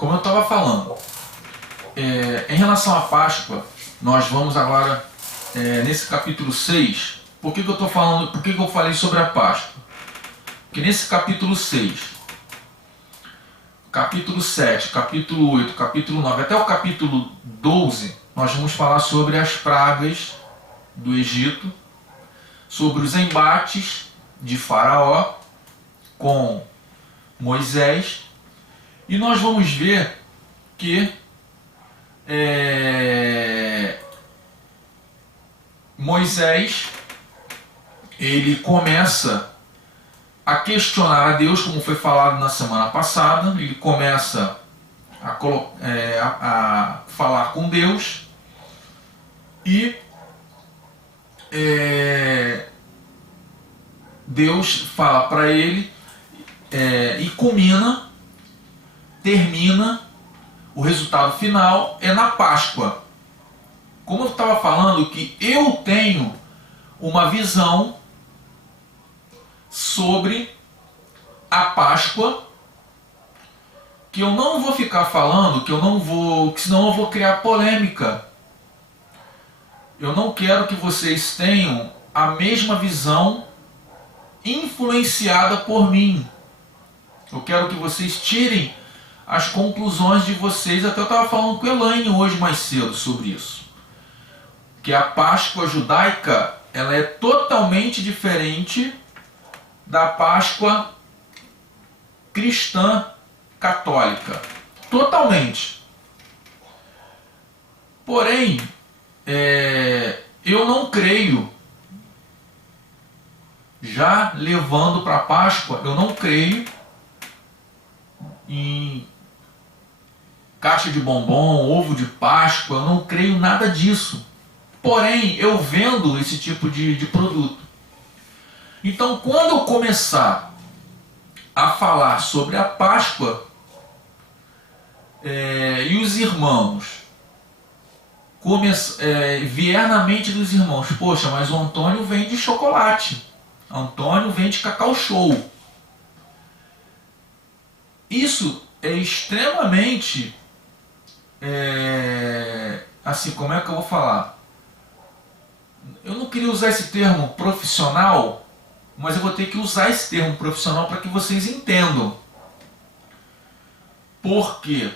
como eu estava falando, em relação à Páscoa, nós vamos agora nesse capítulo 6. Por que eu estou falando? Por que eu falei sobre a Páscoa? Porque nesse capítulo 6, capítulo 7, capítulo 8, capítulo 9, até o capítulo 12, nós vamos falar sobre as pragas do Egito, sobre os embates de Faraó com Moisés, e nós vamos ver que Moisés, ele começa a questionar a Deus, como foi falado na semana passada. Ele começa a falar com Deus e Deus fala para ele e termina, o resultado final é na Páscoa. Como eu estava falando, que eu tenho uma visão sobre a Páscoa, que eu não vou ficar falando, que senão eu vou criar polêmica. Eu não quero que vocês tenham a mesma visão influenciada por mim. Eu quero que vocês tirem as conclusões de vocês. Até eu estava falando com a Elaine hoje mais cedo sobre isso. Que a Páscoa judaica, ela é totalmente diferente da Páscoa cristã católica. Totalmente. Porém, eu não creio, já levando para a Páscoa, eu não creio em caixa de bombom, ovo de Páscoa, eu não creio nada disso. Porém, eu vendo esse tipo de produto. Então, quando eu começar a falar sobre a Páscoa, e os irmãos vier na mente dos irmãos, poxa, mas o Antônio vende chocolate, Antônio vende Cacau Show. Isso é extremamente, assim, como é que eu vou falar? Eu não queria usar esse termo profissional, mas eu vou ter que usar esse termo profissional para que vocês entendam. Porque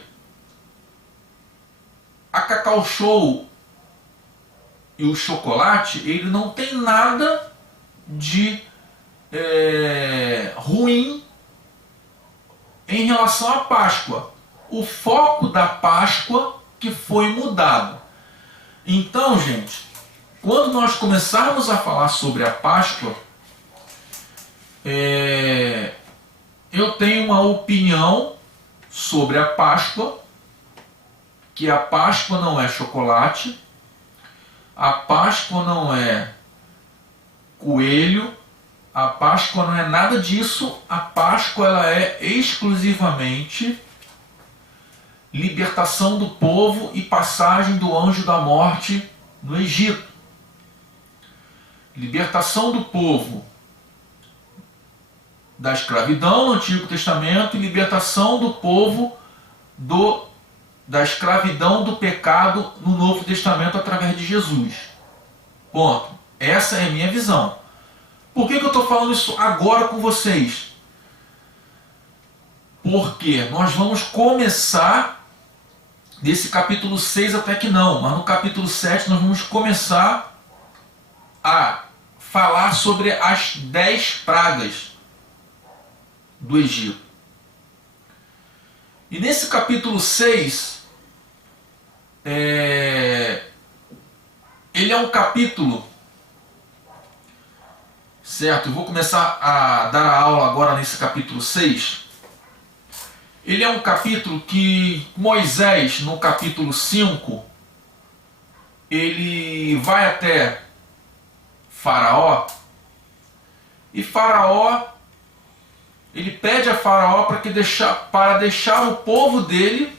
a Cacau Show e o chocolate, ele não tem nada de ruim em relação à Páscoa. O foco da Páscoa que foi mudado. Então, gente, quando nós começarmos a falar sobre a Páscoa, eu tenho uma opinião sobre a Páscoa, que a Páscoa não é chocolate, a Páscoa não é coelho, a Páscoa não é nada disso. A Páscoa, ela é exclusivamente libertação do povo e passagem do anjo da morte no Egito. Libertação do povo da escravidão no Antigo Testamento e libertação do povo da escravidão do pecado no Novo Testamento através de Jesus. Ponto. Essa é a minha visão. Por que eu estou falando isso agora com vocês? Porque nós vamos começar desse capítulo 6 até que não, mas no capítulo 7 nós vamos começar a falar sobre as 10 pragas do Egito. E nesse capítulo 6, ele é um capítulo, certo? Eu vou começar a dar a aula agora nesse capítulo 6. Ele é um capítulo que Moisés, no capítulo 5, ele vai até Faraó, e Faraó, ele pede a Faraó para deixar o povo dele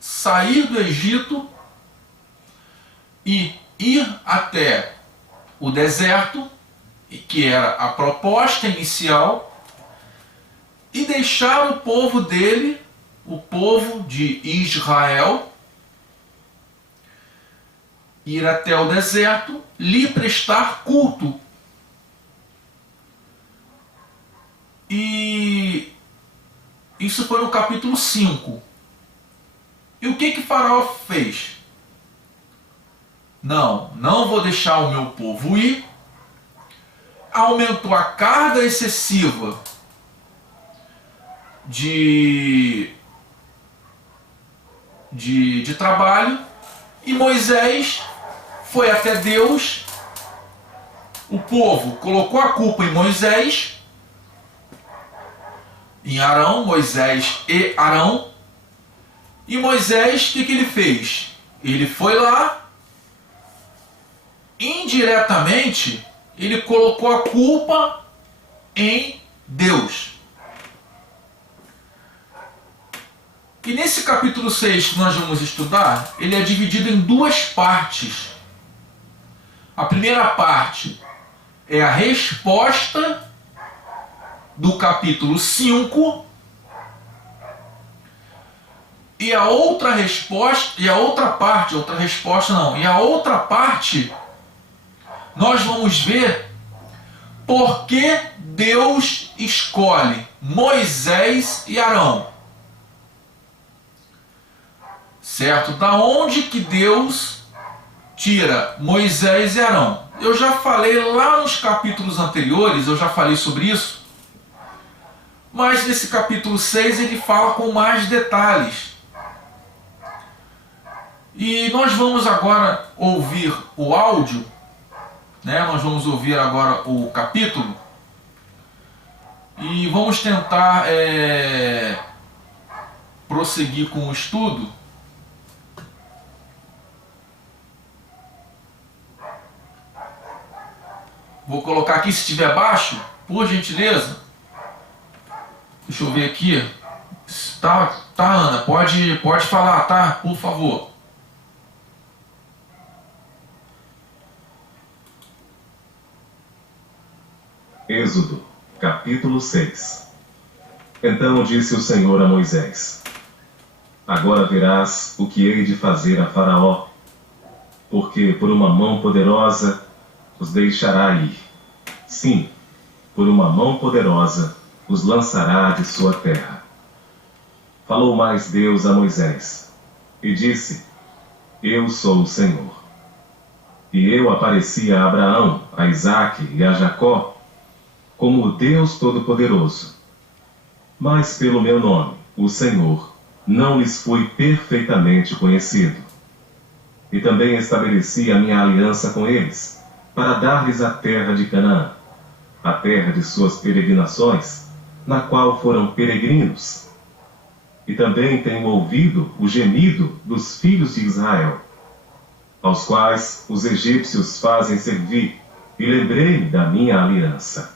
sair do Egito e ir até o deserto, que era a proposta inicial, e deixar o povo dele o povo de Israel ir até o deserto, lhe prestar culto. E isso foi no capítulo 5. E o que Faraó fez? Não vou deixar o meu povo ir. Aumentou a carga excessiva de trabalho, e Moisés foi até Deus. O povo colocou a culpa em Moisés, em Arão, Moisés e Arão. E Moisés, o que ele fez? Ele foi lá, indiretamente, ele colocou a culpa em Deus. E nesse capítulo 6 que nós vamos estudar, ele é dividido em duas partes. A primeira parte é a resposta do capítulo 5, e a outra parte, nós vamos ver por que Deus escolhe Moisés e Arão. Certo? Da onde que Deus tira Moisés e Arão? Eu já falei lá nos capítulos anteriores, eu já falei sobre isso, mas nesse capítulo 6 ele fala com mais detalhes. E nós vamos agora ouvir o áudio, né? Nós vamos ouvir agora o capítulo e vamos tentar prosseguir com o estudo. Vou colocar aqui, se estiver baixo, por gentileza. Deixa eu ver aqui. Tá, Ana, pode falar, tá? Por favor. Êxodo, capítulo 6. Então disse o Senhor a Moisés: Agora verás o que hei de fazer a Faraó, porque por uma mão poderosa os deixará ir. Sim, por uma mão poderosa os lançará de sua terra. Falou mais Deus a Moisés, e disse: Eu sou o Senhor. E eu apareci a Abraão, a Isaque e a Jacó, como o Deus Todo-Poderoso. Mas pelo meu nome, o Senhor, não lhes fui perfeitamente conhecido. E também estabeleci a minha aliança com eles, para dar-lhes a terra de Canaã, a terra de suas peregrinações, na qual foram peregrinos. E também tenho ouvido o gemido dos filhos de Israel, aos quais os egípcios fazem servir, e lembrei-me da minha aliança.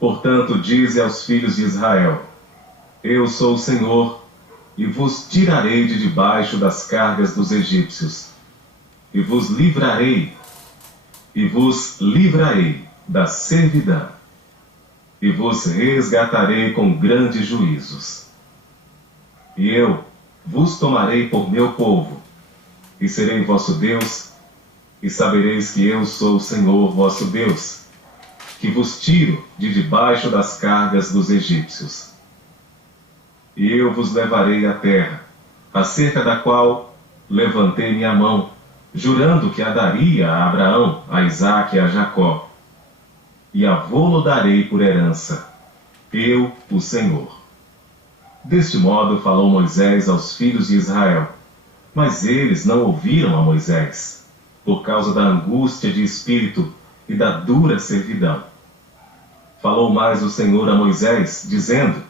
Portanto, dize aos filhos de Israel: Eu sou o Senhor, e vos tirarei de debaixo das cargas dos egípcios, e vos livrarei da servidão, e vos resgatarei com grandes juízos. E eu vos tomarei por meu povo, e serei vosso Deus, e sabereis que eu sou o Senhor vosso Deus, que vos tiro de debaixo das cargas dos egípcios. E eu vos levarei à terra, acerca da qual levantei minha mão, jurando que a daria a Abraão, a Isaque e a Jacó, e a vô-lo darei por herança, eu, o Senhor. Deste modo falou Moisés aos filhos de Israel, mas eles não ouviram a Moisés, por causa da angústia de espírito e da dura servidão. Falou mais o Senhor a Moisés, dizendo: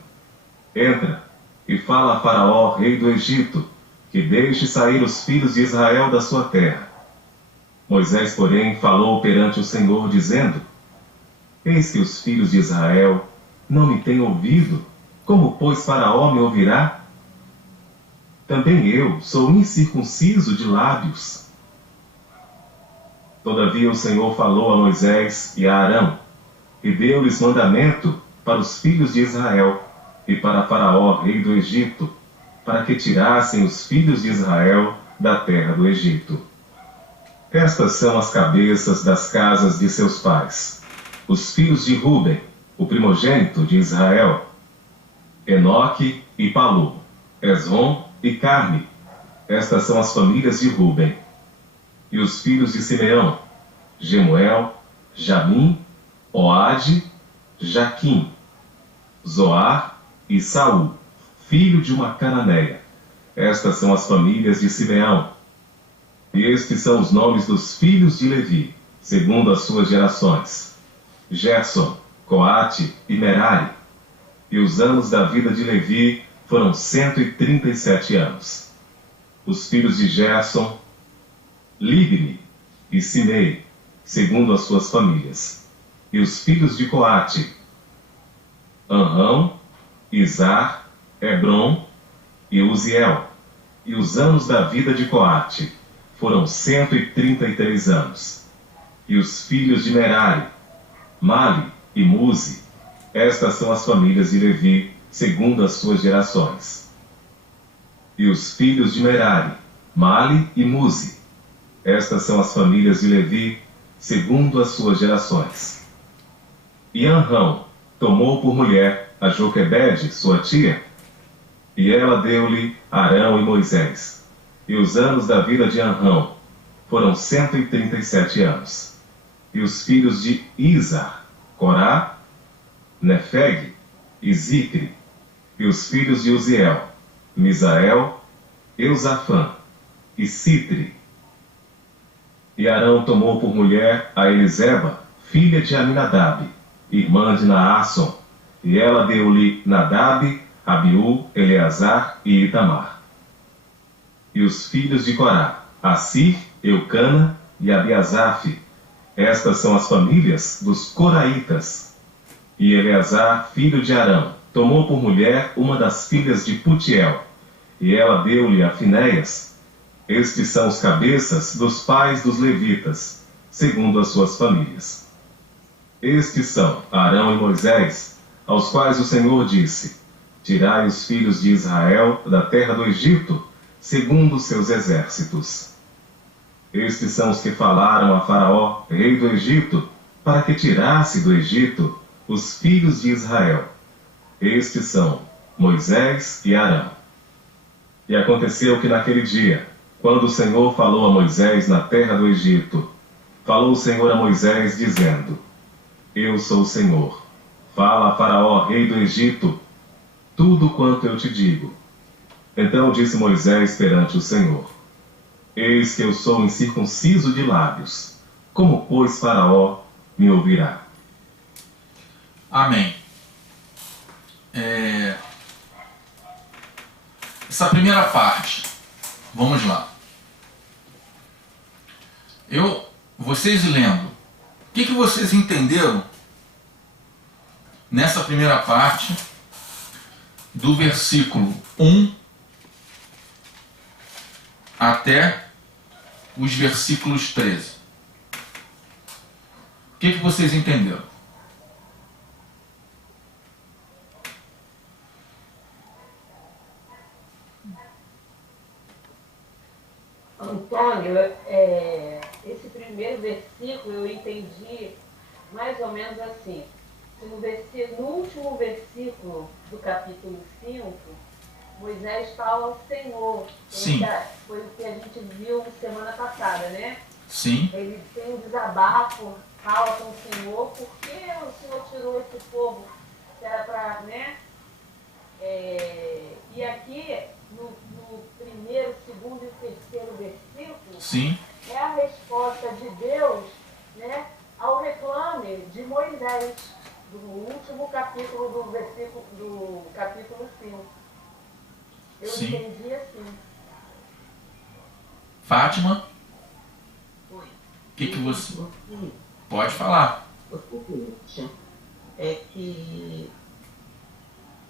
Entra e fala a Faraó, rei do Egito, que deixe sair os filhos de Israel da sua terra. Moisés, porém, falou perante o Senhor, dizendo: Eis que os filhos de Israel não me têm ouvido, como, pois, Faraó me ouvirá? Também eu sou incircunciso de lábios. Todavia o Senhor falou a Moisés e a Arão, e deu-lhes mandamento para os filhos de Israel, e para Faraó, rei do Egito, para que tirassem os filhos de Israel da terra do Egito. Estas são as cabeças das casas de seus pais. Os filhos de Ruben, o primogênito de Israel: Enoque e Palu, Esrom e Carme. Estas são as famílias de Ruben. E os filhos de Simeão: Gemuel, Jamim, Oade, Jaquim, Zoar e Saul, filho de uma cananeia. Estas são as famílias de Simeão. E estes são os nomes dos filhos de Levi, segundo as suas gerações: Gerson, Coate e Merari. E os anos da vida de Levi foram 137 anos. Os filhos de Gerson: Libni e Simei, segundo as suas famílias. E os filhos de Coate: Anrão, Izar, Hebron e Uziel. E os anos da vida de Coate foram 133 anos. E os filhos de Merari: Mali e Muzi. Estas são as famílias de Levi, segundo as suas gerações. E os filhos de Merari: Mali e Muzi. Estas são as famílias de Levi, segundo as suas gerações. E Anrão tomou por mulher a Joquebede, sua tia, e ela deu-lhe Arão e Moisés. E os anos da vida de Anrão foram 137 anos. E os filhos de Izar: Corá, Nefeg e Zicre. E os filhos de Uziel: Misael, Eusafã e Citri. E Arão tomou por mulher a Eliseba, filha de Aminadab, irmã de Naasson, e ela deu-lhe Nadab, Abiú, Eleazar e Itamar. E os filhos de Corá: Assir, Eucana e Abiasaf. Estas são as famílias dos coraitas. E Eleazar, filho de Arão, tomou por mulher uma das filhas de Putiel, e ela deu-lhe a Finéias. Estes são os cabeças dos pais dos levitas, segundo as suas famílias. Estes são Arão e Moisés, aos quais o Senhor disse: Tirai os filhos de Israel da terra do Egito, segundo os seus exércitos. Estes são os que falaram a Faraó, rei do Egito, para que tirasse do Egito os filhos de Israel. Estes são Moisés e Arão. E aconteceu que naquele dia, quando o Senhor falou a Moisés na terra do Egito, falou o Senhor a Moisés, dizendo: Eu sou o Senhor. Fala a Faraó, rei do Egito, tudo quanto eu te digo. Então disse Moisés perante o Senhor: Eis que eu sou incircunciso de lábios. Como, pois, Faraó me ouvirá? Amém. Essa primeira parte, vamos lá. Vocês lendo, o que vocês entenderam nessa primeira parte do versículo 1 até os versículos 13? O que vocês entenderam? Antônio, esse primeiro versículo eu entendi mais ou menos assim. No último versículo do capítulo 5, Moisés fala ao Senhor. Sim. Foi o que a gente viu semana passada, né? Sim. Ele tem um desabafo, fala com o Senhor: por que o Senhor tirou esse povo? Era para, né? E aqui, no primeiro, segundo e terceiro versículo, Sim. é a resposta de Deus, né, ao reclame de Moisés, do último capítulo do capítulo 5. Eu Sim. entendi assim. Fátima, Oi. o que você... Pode falar. O seguinte, é que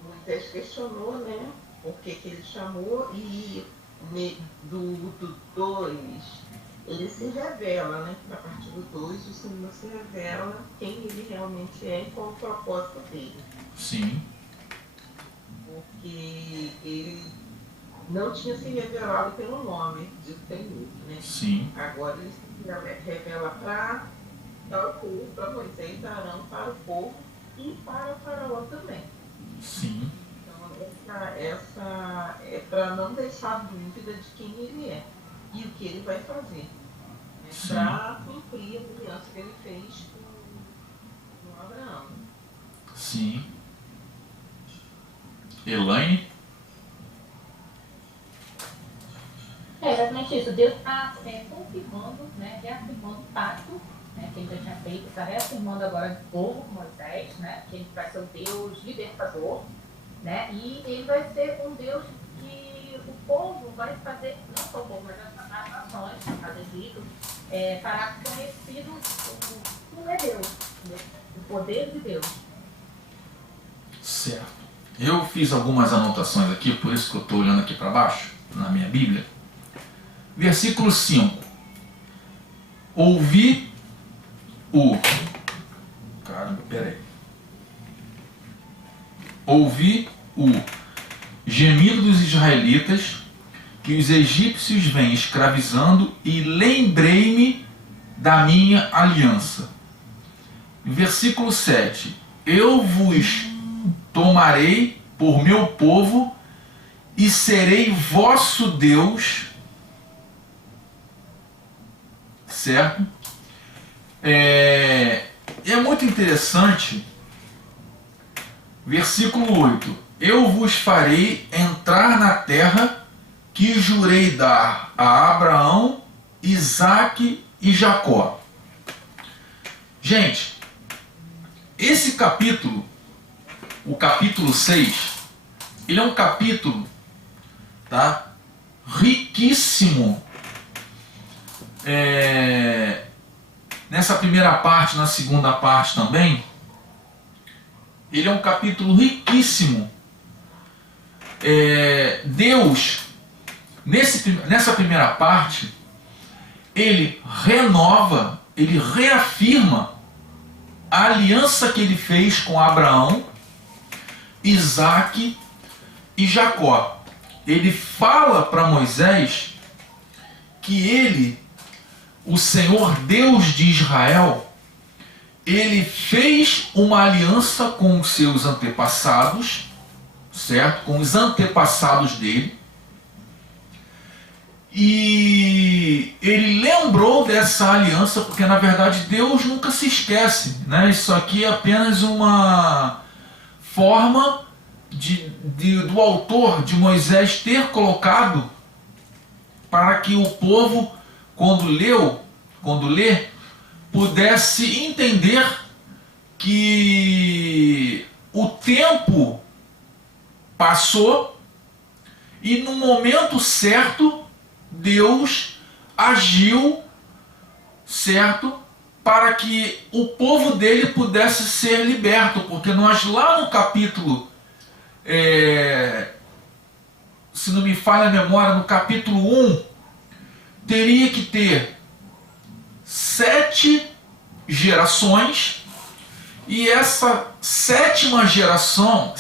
Moisés questionou, né, por que ele chamou, e do 2, ele se revela, né, a partir do 2 o Senhor se revela quem ele realmente é e qual o propósito dele. Sim. Porque ele não tinha se revelado pelo nome de Senhor, né? Sim, Agora ele se revela para o povo, para Moisés, Arão, para o povo e para o faraó também. sim, Então, essa é para não deixar dúvida de quem ele é e o que ele vai fazer, né? sim. Para cumprir a aliança que ele fez com Abraão. Sim. Elaine? É exatamente isso. Deus está confirmando, né, reafirmando o pacto, né, que ele já tinha feito, está reafirmando agora de novo com Moisés, né, que ele vai ser o Deus libertador, né, e ele vai ser um Deus que o povo vai fazer, não só o povo, mas as nações, as Egito, fará conhecido o é Deus, né, o poder de Deus. Certo. Eu fiz algumas anotações aqui, por isso que eu estou olhando aqui para baixo, na minha Bíblia. Versículo 5. Ouvi o... Caramba, peraí. Ouvi o gemido dos israelitas, que os egípcios vêm escravizando, e lembrei-me da minha aliança. Versículo 7. Eu vos tomarei por meu povo e serei vosso Deus. Certo? É muito interessante. Versículo 8. Eu vos farei entrar na terra que jurei dar a Abraão, Isaque e Jacó. Gente, esse capítulo, o capítulo 6, ele é um capítulo, tá, riquíssimo. Nessa primeira parte, na segunda parte também, ele é um capítulo riquíssimo. Deus, nessa primeira parte, ele renova, ele reafirma a aliança que ele fez com Abraão, Isaque e Jacó. Ele fala para Moisés que ele, o Senhor Deus de Israel, ele fez uma aliança com os seus antepassados, certo? Com os antepassados dele. E ele lembrou dessa aliança, porque na verdade Deus nunca se esquece, né? Isso aqui é apenas uma forma do autor, de Moisés, ter colocado para que o povo, quando lê, pudesse entender que o tempo passou e no momento certo Deus agiu, certo, para que o povo dele pudesse ser liberto, porque nós lá no capítulo, se não me falha a memória, no capítulo 1, teria que ter 7 gerações, e essa sétima geração,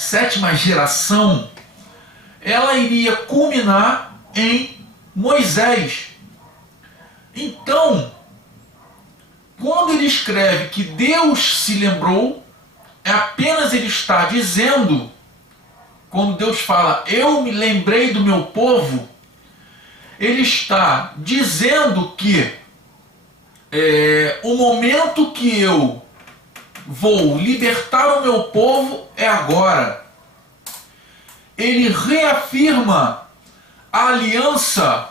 ela iria culminar em Moisés. Então, quando ele escreve que Deus se lembrou, é apenas ele está dizendo, quando Deus fala, eu me lembrei do meu povo, ele está dizendo que o momento que eu vou libertar o meu povo é agora. Ele reafirma a aliança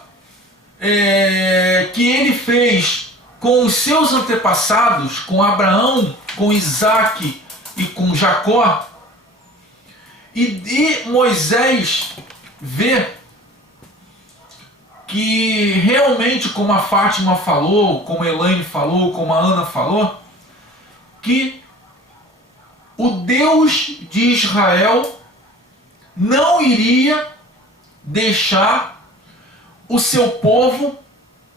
que ele fez com os seus antepassados, com Abraão, com Isaque e com Jacó. E Moisés vê que realmente, como a Fátima falou, como a Elaine falou, como a Ana falou, que o Deus de Israel não iria deixar o seu povo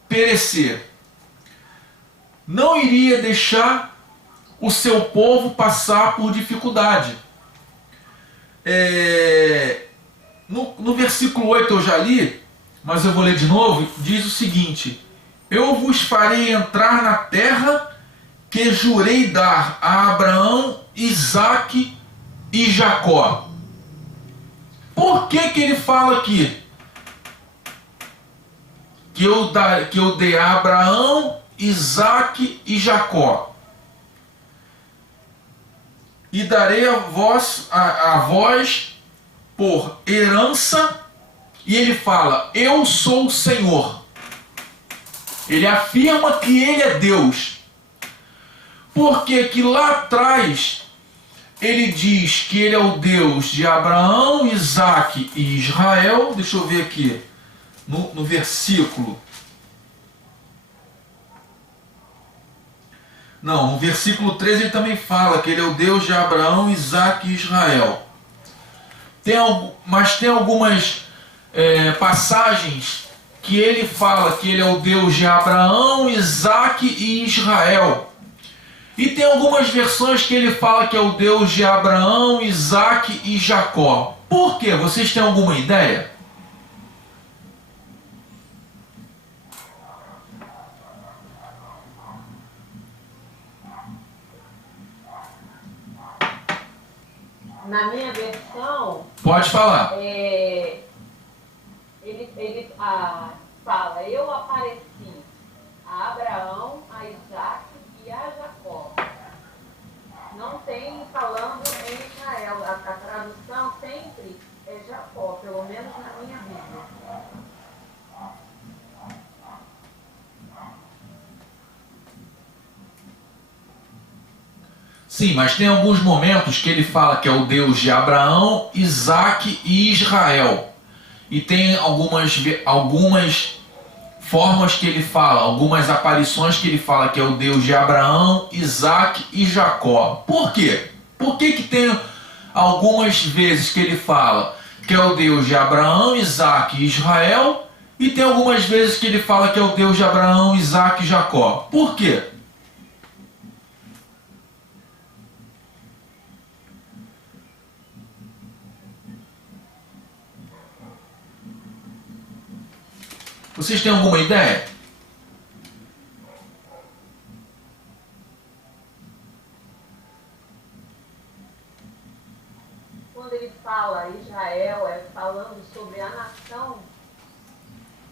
perecer. Não iria deixar o seu povo passar por dificuldade. no versículo 8 eu já li, mas eu vou ler de novo, diz o seguinte: eu vos farei entrar na terra que jurei dar a Abraão, Isaque e Jacó. Por que ele fala aqui que eu dei a Abraão, Isaque e Jacó? E darei a vós por herança. E ele fala, eu sou o Senhor. Ele afirma que ele é Deus. Porque que lá atrás ele diz que ele é o Deus de Abraão, Isaque e Israel. Deixa eu ver aqui no versículo. Não, no versículo 13 ele também fala que ele é o Deus de Abraão, Isaque e Israel. Mas tem algumas passagens que ele fala que ele é o Deus de Abraão, Isaque e Israel. E tem algumas versões que ele fala que é o Deus de Abraão, Isaque e Jacó. Por quê? Vocês têm alguma ideia? Na minha versão, Pode falar. ele fala, eu apareci a Abraão, a Isaque e a Jacó. Não tem falando em Israel. A tradução sempre é Jacó, pelo menos na minha Bíblia. Sim, mas tem alguns momentos que ele fala que é o Deus de Abraão, Isaque e Israel. E tem algumas formas que ele fala, algumas aparições que ele fala que é o Deus de Abraão, Isaque e Jacó. Por quê? Por que tem algumas vezes que ele fala que é o Deus de Abraão, Isaque e Israel, e tem algumas vezes que ele fala que é o Deus de Abraão, Isaque e Jacó? Por quê? Vocês têm alguma ideia? Quando ele fala Israel, é falando sobre a nação.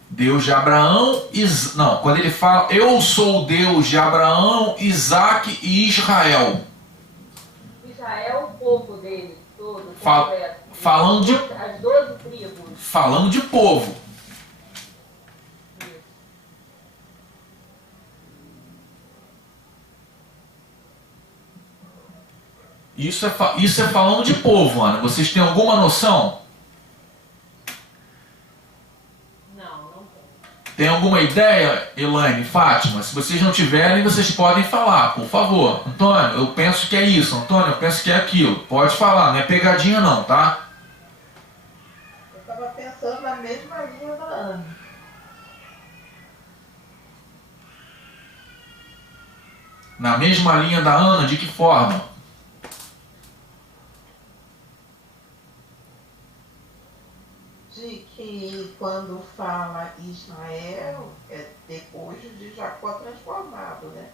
Deus de Abraão, não, quando ele fala eu sou o Deus de Abraão, Isaque e Israel. Israel é o povo dele todo, falando de as 12 tribos. Falando de povo. Isso é falando de povo, Ana. Vocês têm alguma noção? Não tem. Tem alguma ideia, Elaine, Fátima? Se vocês não tiverem, vocês podem falar, por favor. Antônio, eu penso que é isso. Antônio, eu penso que é aquilo. Pode falar, não é pegadinha não, tá? Eu estava pensando na mesma linha da Ana. Na mesma linha da Ana, de que forma? De que quando fala Israel, é depois de Jacó transformado, né?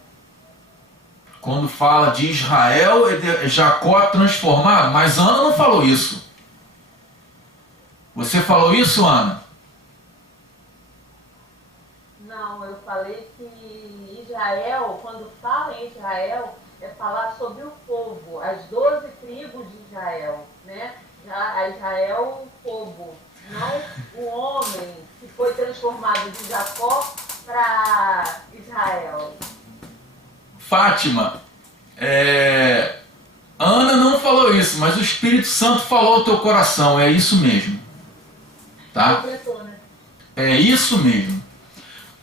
Quando fala de Israel, é Jacó transformado. Mas Ana não falou isso. Você falou isso, Ana? Não, eu falei que Israel, quando fala em Israel, é falar sobre o povo, as 12 tribos de Israel, né? A Israel, o povo, não o homem que foi transformado de Jacó para Israel. Fátima, Ana não falou isso, mas o Espírito Santo falou ao teu coração, é isso mesmo. Tá? É isso mesmo.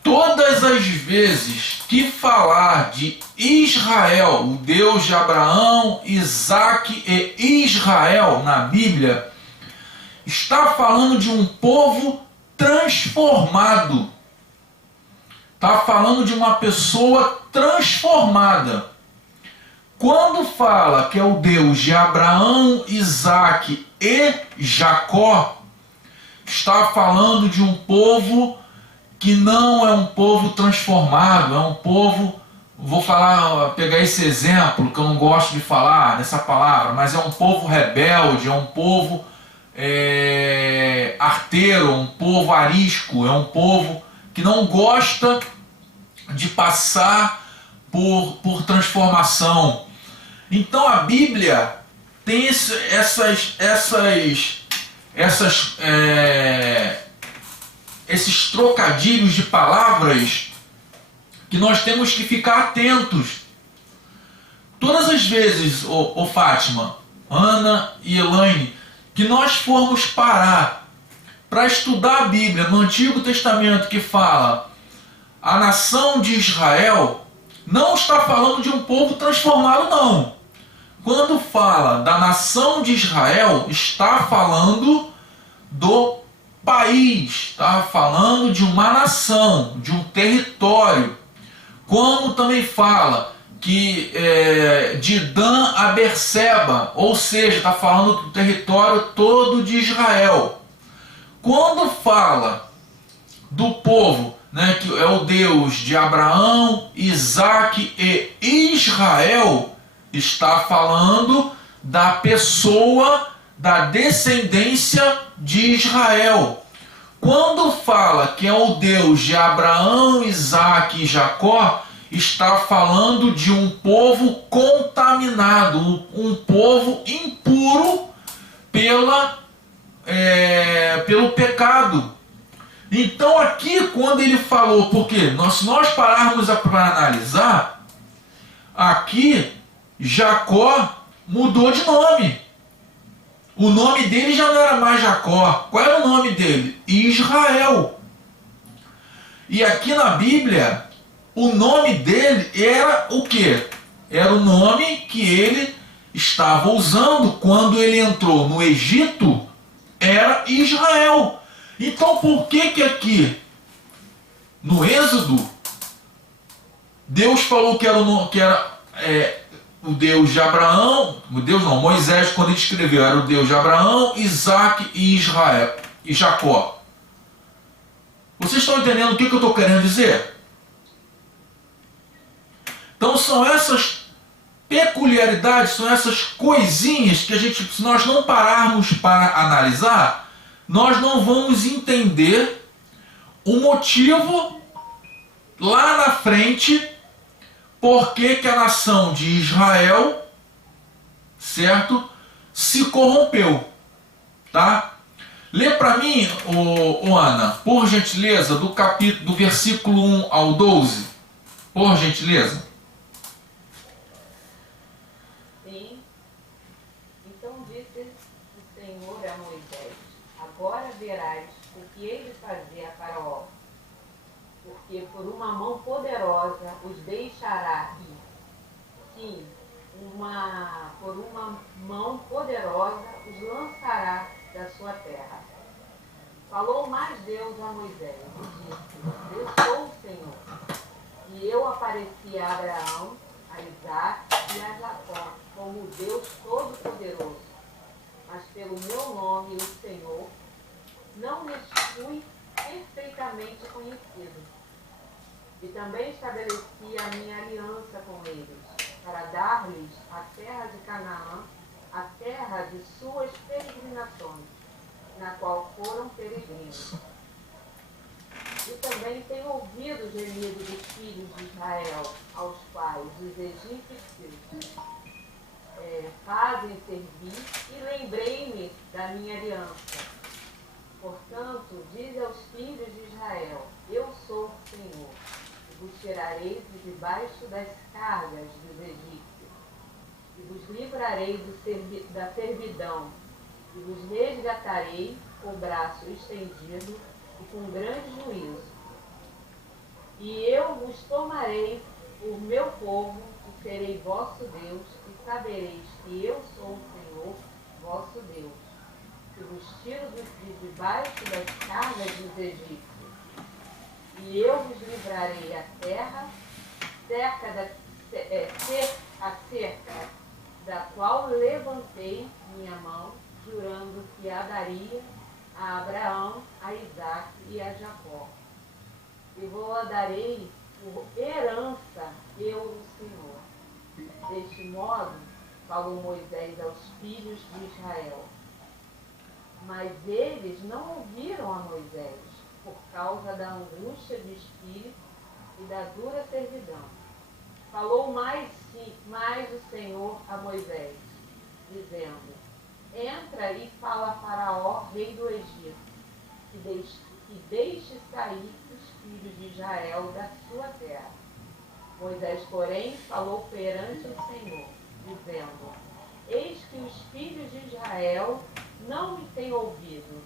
Todas as vezes que falar de Israel, o Deus de Abraão, Isaque e Israel na Bíblia, está falando de um povo transformado. Está falando de uma pessoa transformada. Quando fala que é o Deus de Abraão, Isaque e Jacó, está falando de um povo que não é um povo transformado, é um povo, pegar esse exemplo que eu não gosto de falar nessa palavra, mas é um povo rebelde, é um povo arteiro, um povo arisco, é um povo que não gosta de passar por transformação. Então a Bíblia tem esses trocadilhos de palavras que nós temos que ficar atentos. Todas as vezes, Fátima, Ana e Elaine, que nós formos parar para estudar a Bíblia no Antigo Testamento, que fala a nação de Israel, não está falando de um povo transformado, não. Quando fala da nação de Israel, está falando do país, está falando de uma nação, de um território. Como também fala que de Dan a Berseba, ou seja, está falando do território todo de Israel. Quando fala do povo, que é o Deus de Abraão, Isaque e Israel, está falando da pessoa, da descendência de Israel. Quando fala que é o Deus de Abraão, Isaque e Jacó, está falando de um povo contaminado, um povo impuro pelo pecado. Então aqui, quando ele falou, porque se nós pararmos para analisar, aqui Jacó mudou de nome. O nome dele já não era mais Jacó. Qual era o nome dele? Israel. E aqui na Bíblia, o nome dele era o quê? Era o nome que ele estava usando quando ele entrou no Egito, era Israel. Então por que aqui, no Êxodo, Deus falou que era o Deus de Abraão, Moisés, quando ele escreveu, era o Deus de Abraão, Isaque e Israel, e Jacó. Vocês estão entendendo o que eu estou querendo dizer? Então são essas peculiaridades, são essas coisinhas que se nós não pararmos para analisar, nós não vamos entender o motivo lá na frente por que a nação de Israel, certo, se corrompeu, tá? Lê para mim, Ana, por gentileza, do versículo 1 ao 12, por gentileza. Sim. Então disse o Senhor a Moisés: agora verás o que ele fazia a Faraó, porque por uma mão poderosa os deixará ir. Sim, por uma mão poderosa os lançará da sua terra. Falou mais Deus a Moisés e disse: eu sou o Senhor. E eu apareci a Abraão, a Isaque e a Jacó como o Deus Todo-Poderoso. Mas pelo meu nome, o Senhor, não lhes fui perfeitamente conhecido. E também estabeleci a minha aliança com eles, para dar-lhes a terra de Canaã, a terra de suas peregrinações, na qual foram peregrinos. E também tenho ouvido o gemido dos filhos de Israel, aos quais os egípcios fazem servir, e lembrei-me da minha aliança. Portanto, diz aos filhos de Israel: eu sou o Senhor, e vos tirarei de debaixo das cargas dos egípcios, e vos livrarei da servidão, e vos resgatarei com o braço estendido e com grande juízo. E eu vos tomarei por meu povo, e serei vosso Deus, e sabereis que eu sou o Senhor, vosso Deus, que vos tiro de debaixo das cargas dos egípcios. E eu vos livrarei a terra, a cerca da qual levantei minha mão, jurando que a daria a Abraão, e vou-a darei por herança, eu, o Senhor. Deste modo, falou Moisés aos filhos de Israel. Mas eles não ouviram a Moisés, por causa da angústia de espírito e da dura servidão. Falou mais o Senhor a Moisés, dizendo: entra e fala a Faraó, rei do Egito, que deixe sair os filhos de Israel da sua terra. Moisés, porém, falou perante o Senhor, dizendo: eis que os filhos de Israel não me têm ouvido,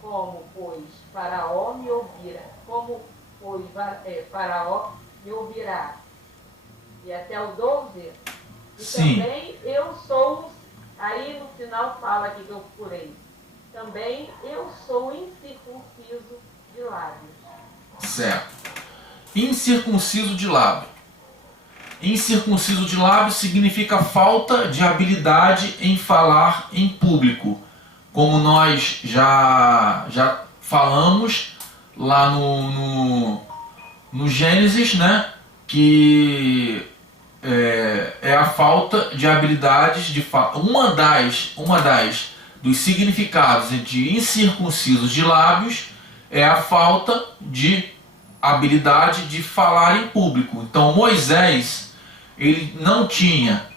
como, pois, Faraó me ouvirá. E até o 12, e Sim. também eu sou, aí no final fala aqui que eu procurei, também eu sou incircunciso de lábios. Certo. Incircunciso de lábio. Incircunciso de lábio significa falta de habilidade em falar em público. Como nós já falamos lá no Gênesis, né? Que é a falta de habilidades de falar. Uma das dos significados de incircuncisos de lábios é a falta de habilidade de falar em público. Então Moisés, ele não tinha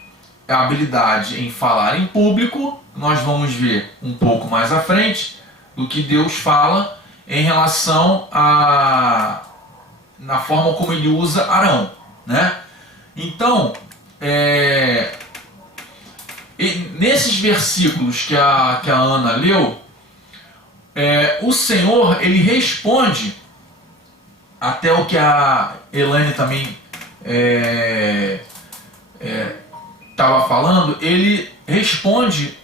a habilidade em falar em público. Nós vamos ver um pouco mais à frente do que Deus fala em relação na forma como ele usa Arão, né? Então, nesses versículos que a Ana leu, o Senhor, ele responde até o que a Elaine também estava falando. Ele responde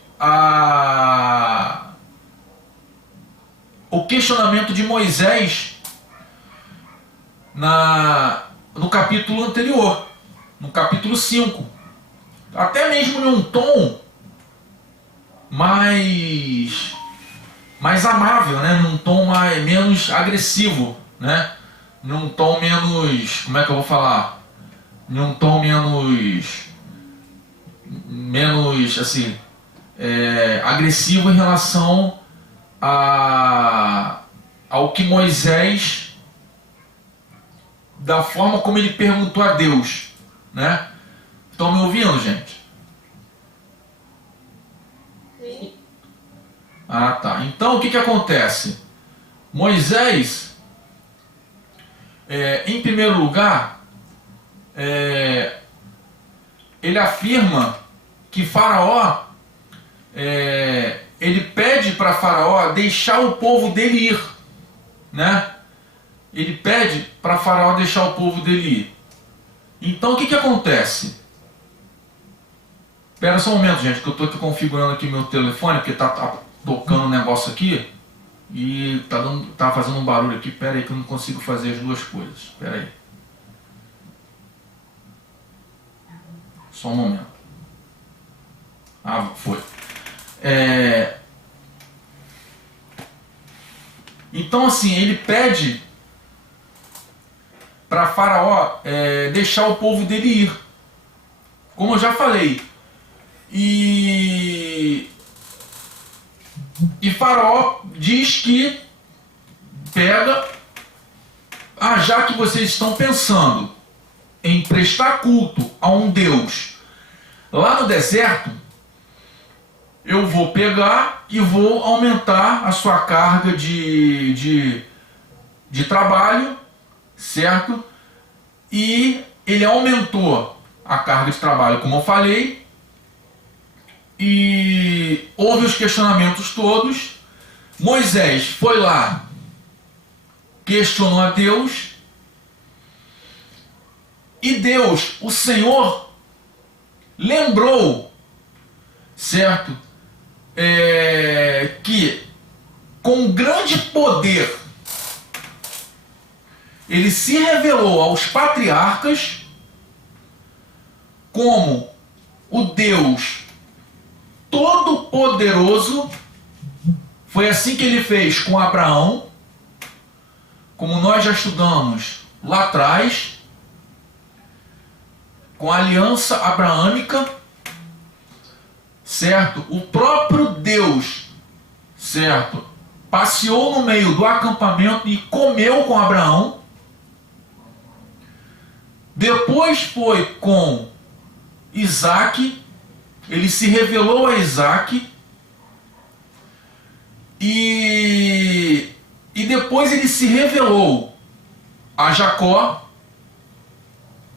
o questionamento de Moisés no capítulo anterior, no capítulo 5, até mesmo em um tom mais amável, né? Num tom menos agressivo, né? Num tom menos, como é que eu vou falar? Num tom menos assim, agressivo em relação ao que Moisés, da forma como ele perguntou a Deus, né? Estão me ouvindo, gente? Sim. Ah, tá. Então o que acontece? Moisés, em primeiro lugar, ele afirma que Faraó, ele pede para Faraó deixar o povo dele ir, né? Ele pede para Faraó deixar o povo dele ir. Então o que acontece? Espera só um momento, gente, que eu estou configurando aqui meu telefone, porque tá tocando um negócio aqui e tá fazendo um barulho aqui. Espera aí que eu não consigo fazer as duas coisas. Espera aí. Só um momento. Ah, foi. Então assim, ele pede para Faraó deixar o povo dele ir, como eu já falei. E Faraó diz que já que vocês estão pensando em prestar culto a um Deus lá no deserto, eu vou pegar e vou aumentar a sua carga de trabalho, certo? E ele aumentou a carga de trabalho, como eu falei, e houve os questionamentos todos. Moisés foi lá, questionou a Deus, e Deus, o Senhor, lembrou, certo? Que com grande poder ele se revelou aos patriarcas como o Deus Todo-Poderoso. Foi assim que ele fez com Abraão, como nós já estudamos lá atrás, com a aliança abraâmica, certo? O próprio Deus, certo? Passeou no meio do acampamento e comeu com Abraão. Depois foi com Isaac, ele se revelou a Isaac, e depois ele se revelou a Jacó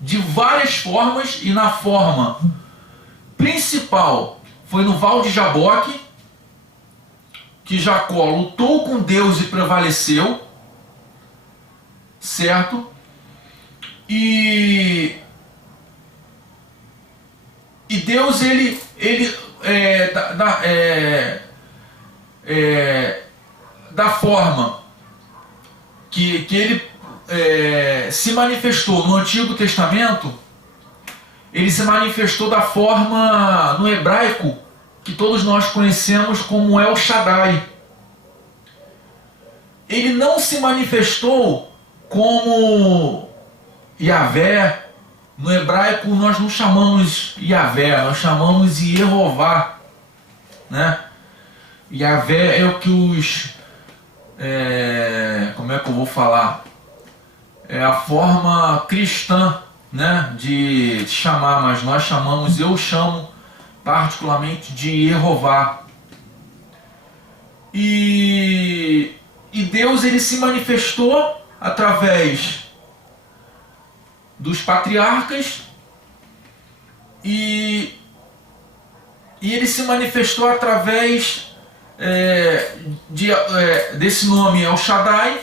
de várias formas, e na forma principal foi no Val de Jaboque, que Jacó lutou com Deus e prevaleceu, certo? E Deus, da forma que ele se manifestou no Antigo Testamento, ele se manifestou da forma no hebraico que todos nós conhecemos como El Shaddai. Ele não se manifestou como Yahvé. No hebraico nós não chamamos Yahvé, nós chamamos Yehová, né? Yahvé é o que como é que eu vou falar? É a forma cristã, né, de chamar, mas nós chamamos, eu chamo particularmente de Yehová. E Deus, ele se manifestou através dos patriarcas, e ele se manifestou através desse nome El Shaddai,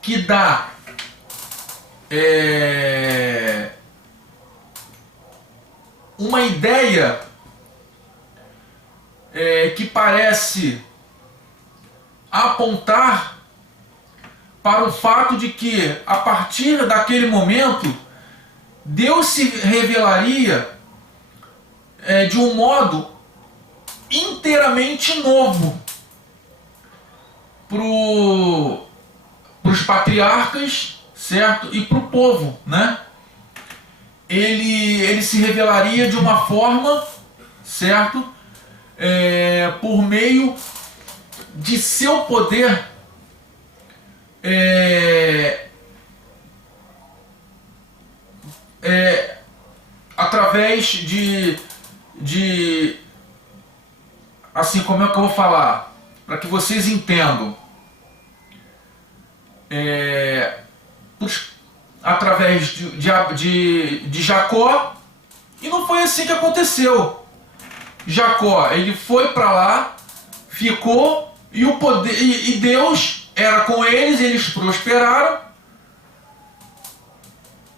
que dá uma ideia que parece apontar para o fato de que, a partir daquele momento, Deus se revelaria de um modo inteiramente novo para os patriarcas, certo? E para o povo, né? Ele se revelaria de uma forma, certo? Por meio de seu poder, através de assim, como é que eu vou falar? Para que vocês entendam. Através de Jacó, e não foi assim que aconteceu. Jacó, ele foi para lá, ficou, e o poder, e Deus era com eles prosperaram,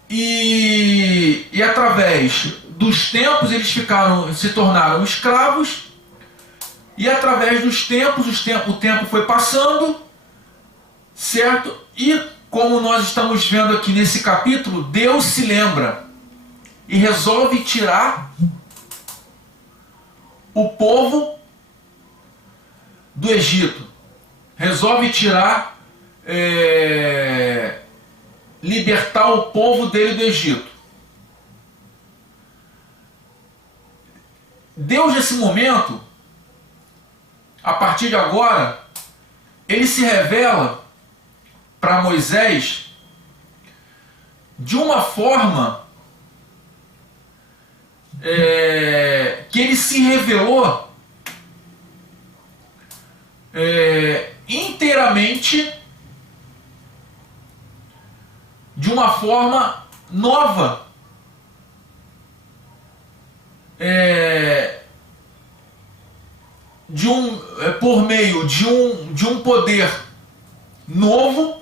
e através dos tempos eles se tornaram escravos, e através dos tempos, o tempo foi passando, certo? E como nós estamos vendo aqui nesse capítulo, Deus se lembra e resolve tirar o povo do Egito. Resolve tirar, libertar o povo dele do Egito. Deus, nesse momento, a partir de agora, ele se revela para Moisés de uma forma que ele se revelou inteiramente de uma forma nova, por meio de um poder novo,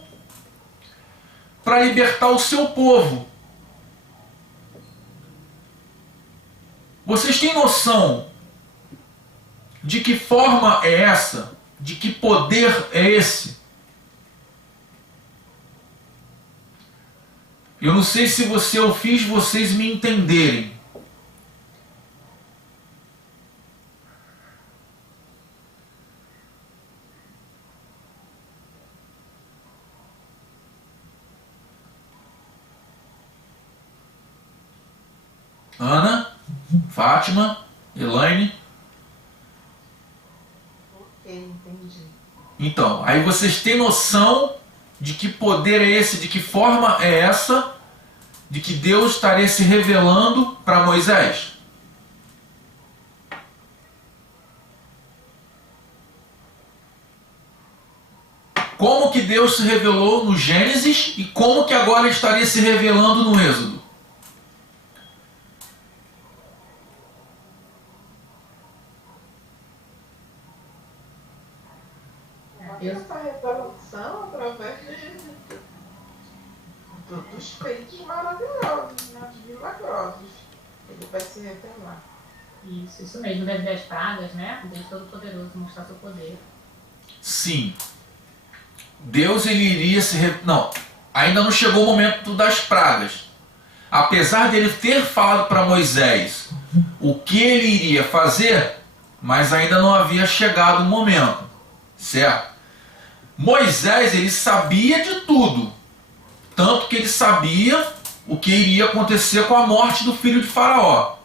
para libertar o seu povo. Vocês têm noção de que forma é essa? De que poder é esse? Eu não sei se eu fiz vocês me entenderem. Ana, Fátima, Elaine. Ok, entendi. Então, aí vocês têm noção de que poder é esse, de que forma é essa, de que Deus estaria se revelando para Moisés? Como que Deus se revelou no Gênesis e como que agora ele estaria se revelando no Êxodo? Essa revelação através dos feitos maravilhosos, né? Milagrosos. Ele vai se revelar. Isso mesmo, das pragas, né? Deus Todo-Poderoso mostrar seu poder. Sim. Deus ele iria Não, ainda não chegou o momento das pragas. Apesar dele ter falado para Moisés o que ele iria fazer, mas ainda não havia chegado o momento, certo? Moisés ele sabia de tudo, tanto que ele sabia o que iria acontecer com a morte do filho de Faraó.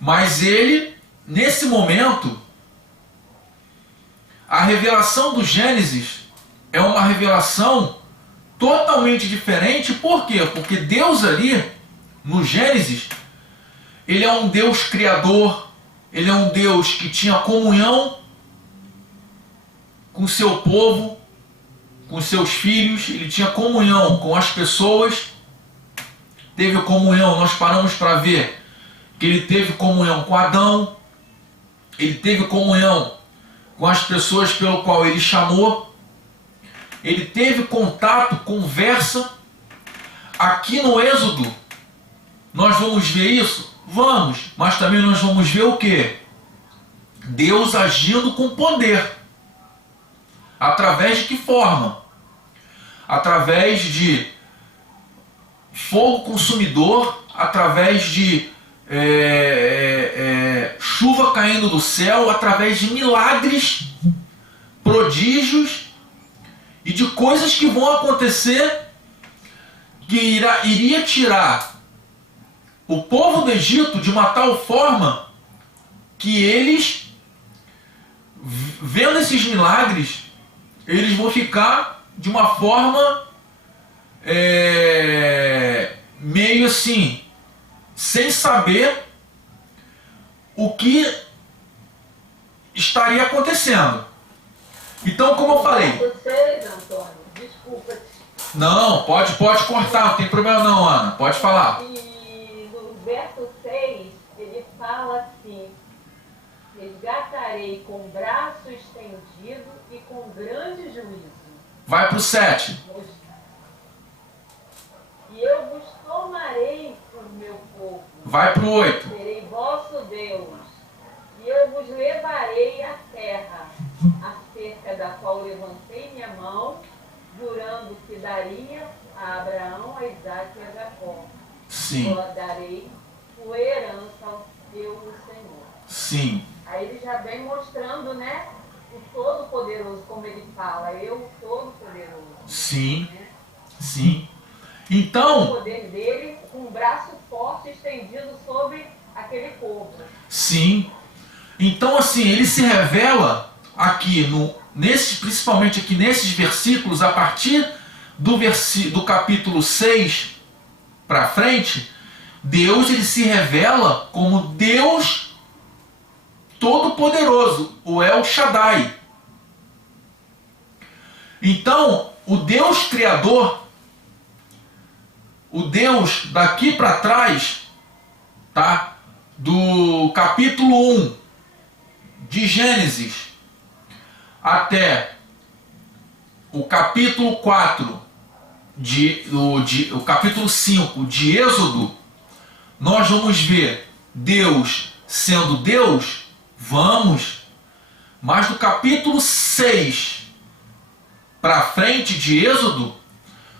Mas ele, nesse momento, a revelação do Gênesis é uma revelação totalmente diferente. Por quê? Porque Deus ali, no Gênesis, ele é um Deus criador, ele é um Deus que tinha comunhão com seu povo, com seus filhos, ele tinha comunhão com as pessoas, teve comunhão, nós paramos para ver que ele teve comunhão com Adão, ele teve comunhão com as pessoas pelo qual ele chamou, ele teve contato, conversa. Aqui no Êxodo, nós vamos ver isso? Vamos, mas também nós vamos ver o quê? Deus agindo com poder. Através de que forma? Através de fogo consumidor, através de chuva caindo do céu, através de milagres, prodígios e de coisas que vão acontecer que iria tirar o povo do Egito de uma tal forma que eles, vendo esses milagres, eles vão ficar de uma forma meio assim, sem saber o que estaria acontecendo. Então, como eu falei... Vocês, Antônio, desculpa. Não, pode cortar, não tem problema não, Ana, pode falar. E no verso 6, ele fala assim: resgatarei com braço estendido e com grande juízo. Vai para o 7. E eu vos tomarei por meu povo. Vai para o 8. Serei vosso Deus. E eu vos levarei à terra, acerca da qual levantei minha mão, jurando que daria a Abraão, a Isaque e a Jacó. Sim. Eu darei por herança ao Deus do Senhor. Sim. Aí ele já vem mostrando, né, o Todo-Poderoso, como ele fala, eu, o Todo-Poderoso. Sim. Né? Sim. O Então, poder dele com um braço forte estendido sobre aquele povo. sim. Então, assim, ele se revela aqui, principalmente aqui nesses versículos, a partir do capítulo 6 para frente, Deus ele se revela como Deus Todo-Poderoso, o El Shaddai. Então, o Deus Criador, o Deus daqui para trás, tá? Do capítulo 1 de Gênesis até o capítulo 4 o capítulo 5 de Êxodo, nós vamos ver Deus sendo Deus, mas do capítulo 6 para frente de Êxodo,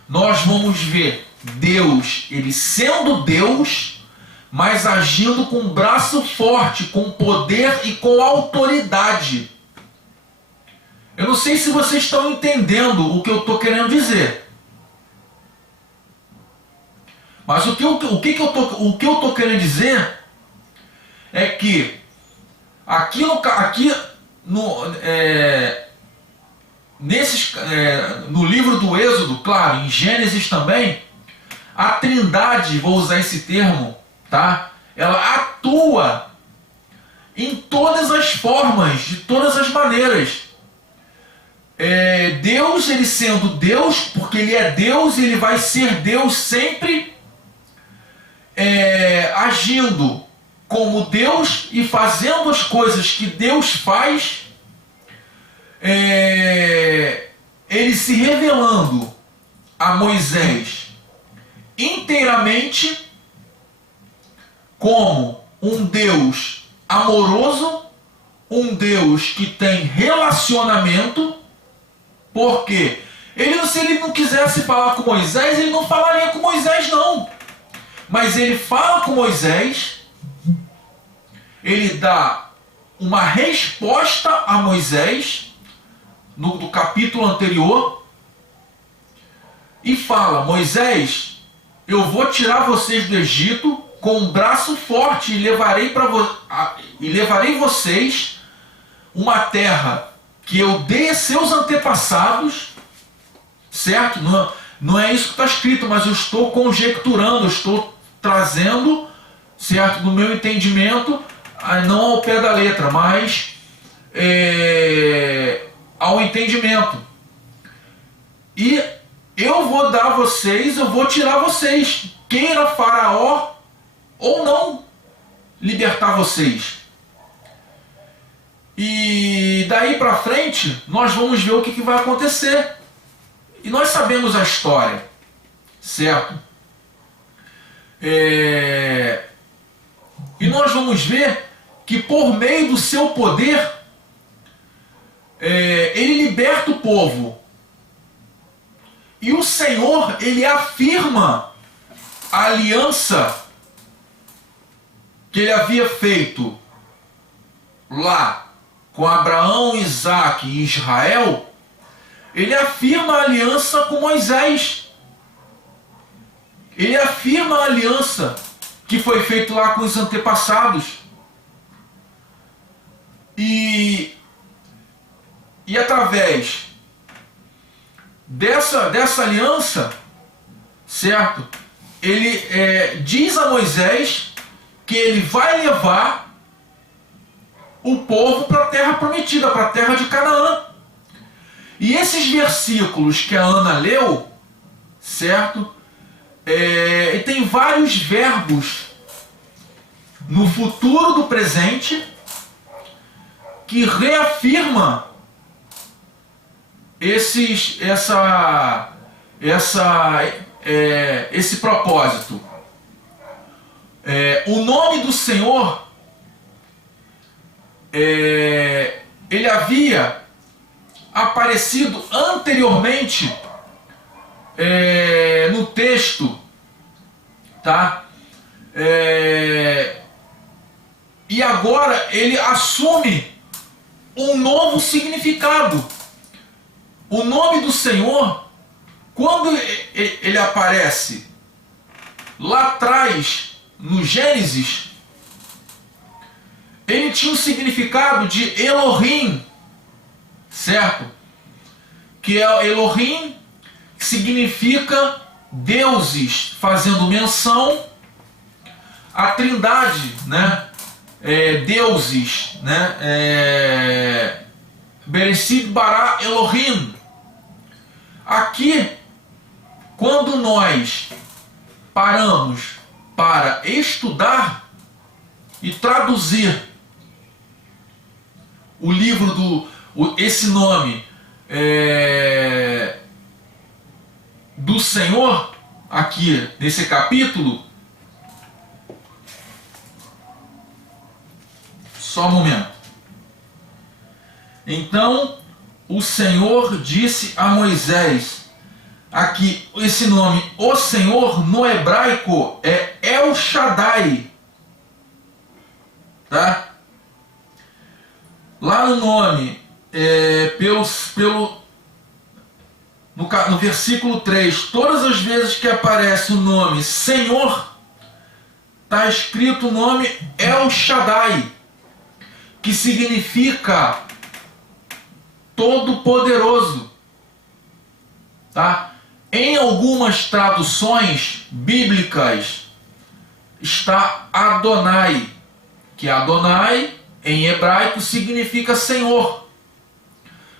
nós vamos ver Deus, ele sendo Deus, mas agindo com um braço forte, com poder e com autoridade. Eu não sei se vocês estão entendendo o que eu estou querendo dizer. Mas o que eu tô querendo dizer é que aqui no livro do Êxodo, claro, em Gênesis também, a Trindade, vou usar esse termo, tá? Ela atua em todas as formas, de todas as maneiras. Deus, ele sendo Deus, porque ele é Deus, ele vai ser Deus sempre agindo como Deus e fazendo as coisas que Deus faz, ele se revelando a Moisés inteiramente como um Deus amoroso, um Deus que tem relacionamento, porque se ele não quisesse falar com Moisés, ele não falaria com Moisés não, mas ele fala com Moisés, ele dá uma resposta a Moisés do capítulo anterior e fala: Moisés, eu vou tirar vocês do Egito com um braço forte e levarei vocês uma terra que eu dei a seus antepassados, certo? Não é isso que está escrito, mas eu estou conjecturando, eu estou trazendo, certo, no meu entendimento, não ao pé da letra, mas ao entendimento. E eu vou dar a vocês, eu vou tirar vocês, queira Faraó ou não libertar vocês. E daí para frente nós vamos ver o que vai acontecer. E nós sabemos a história, certo? E nós vamos ver que por meio do seu poder ele liberta o povo. E o Senhor, ele afirma a aliança que ele havia feito lá com Abraão, Isaque e Israel. Ele afirma a aliança com Moisés. Ele afirma a aliança que foi feita lá com os antepassados. E através dessa aliança, certo? Ele diz a Moisés que ele vai levar o povo para a terra prometida, para a terra de Canaã. E esses versículos que a Ana leu, certo? E tem vários verbos no futuro do presente que reafirma esse propósito. O nome do Senhor, ele havia aparecido anteriormente no texto, tá? E agora ele assume um novo significado. O nome do Senhor, quando ele aparece lá atrás no Gênesis, ele tinha um significado de Elohim, certo? Que é Elohim, que significa deuses, fazendo menção à Trindade, né? Deuses, né? Bereshit bara Elohim. Aqui, quando nós paramos para estudar e traduzir o livro esse nome do Senhor, aqui nesse capítulo, só um momento. Então, o Senhor disse a Moisés, aqui, esse nome, o Senhor, no hebraico, é El Shaddai, tá? Lá no nome, no versículo 3, todas as vezes que aparece o nome Senhor, está escrito o nome El Shaddai, que significa Todo-Poderoso. Tá? Em algumas traduções bíblicas está Adonai, que Adonai em hebraico significa Senhor.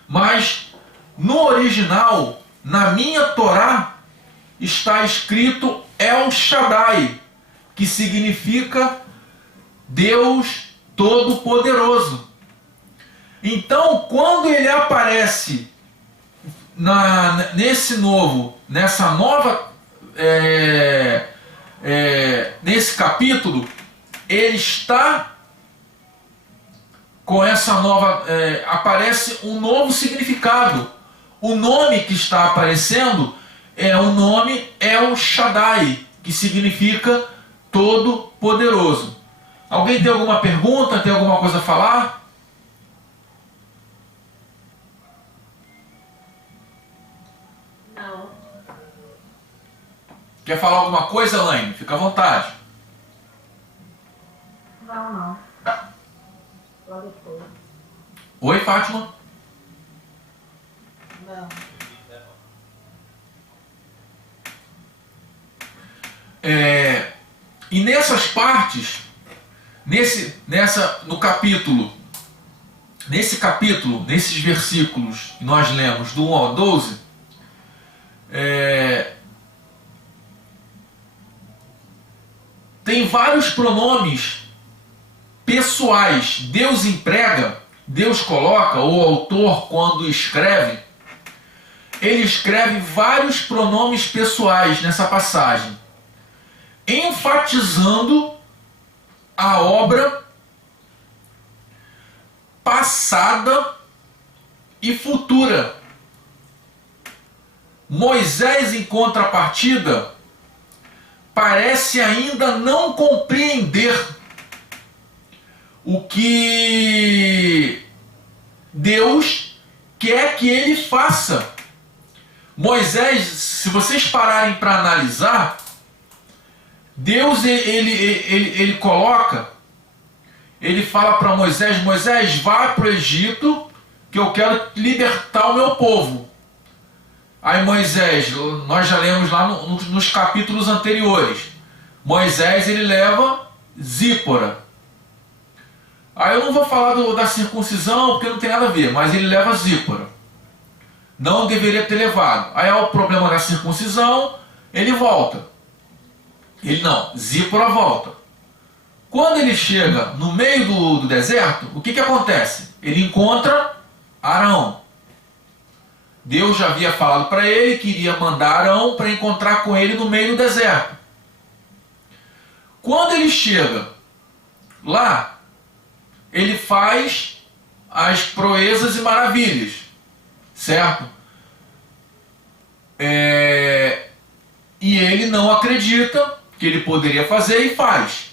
Mas no original, na minha Torá, está escrito El Shaddai, que significa Deus Todo-Poderoso. Então, quando ele aparece nesse capítulo, ele está com essa nova, aparece um novo significado. O nome que está aparecendo é o nome El Shaddai, que significa Todo-Poderoso. Alguém tem alguma pergunta? Tem alguma coisa a falar? Não. Quer falar alguma coisa, Elaine? Fica à vontade. Não. Só depois. Oi, Fátima? Não. E nessas partes, nesse capítulo, nesses versículos que nós lemos do 1 ao 12, tem vários pronomes pessoais. Deus coloca, ou o autor, quando escreve, ele escreve vários pronomes pessoais nessa passagem, enfatizando a obra passada e futura. Moisés, em contrapartida, parece ainda não compreender o que Deus quer que ele faça. Moisés, se vocês pararem para analisar, Deus ele coloca, ele fala para Moisés: Moisés, vá para o Egito, que eu quero libertar o meu povo. Aí Moisés, nós já lemos lá nos capítulos anteriores, Moisés ele leva Zípora. Aí eu não vou falar da circuncisão, porque não tem nada a ver, mas ele leva Zípora. Não deveria ter levado. Aí é o problema da circuncisão, ele volta. Ele não, Zípora volta. Quando ele chega no meio do deserto, o que acontece? Ele encontra Arão. Deus já havia falado para ele que iria mandar Arão para encontrar com ele no meio do deserto. Quando ele chega lá, ele faz as proezas e maravilhas, certo? E ele não acredita que ele poderia fazer e faz.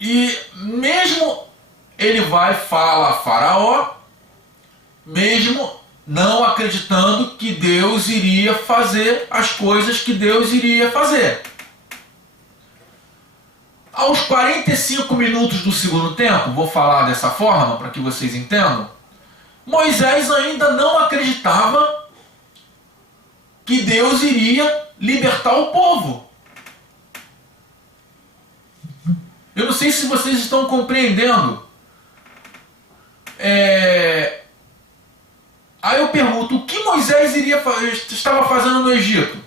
E mesmo ele vai falar a Faraó, mesmo não acreditando que Deus iria fazer as coisas que Deus iria fazer. Aos 45 minutos do segundo tempo, vou falar dessa forma para que vocês entendam, Moisés ainda não acreditava que Deus iria libertar o povo. Eu não sei se vocês estão compreendendo. Aí eu pergunto, o que Moisés estava fazendo no Egito,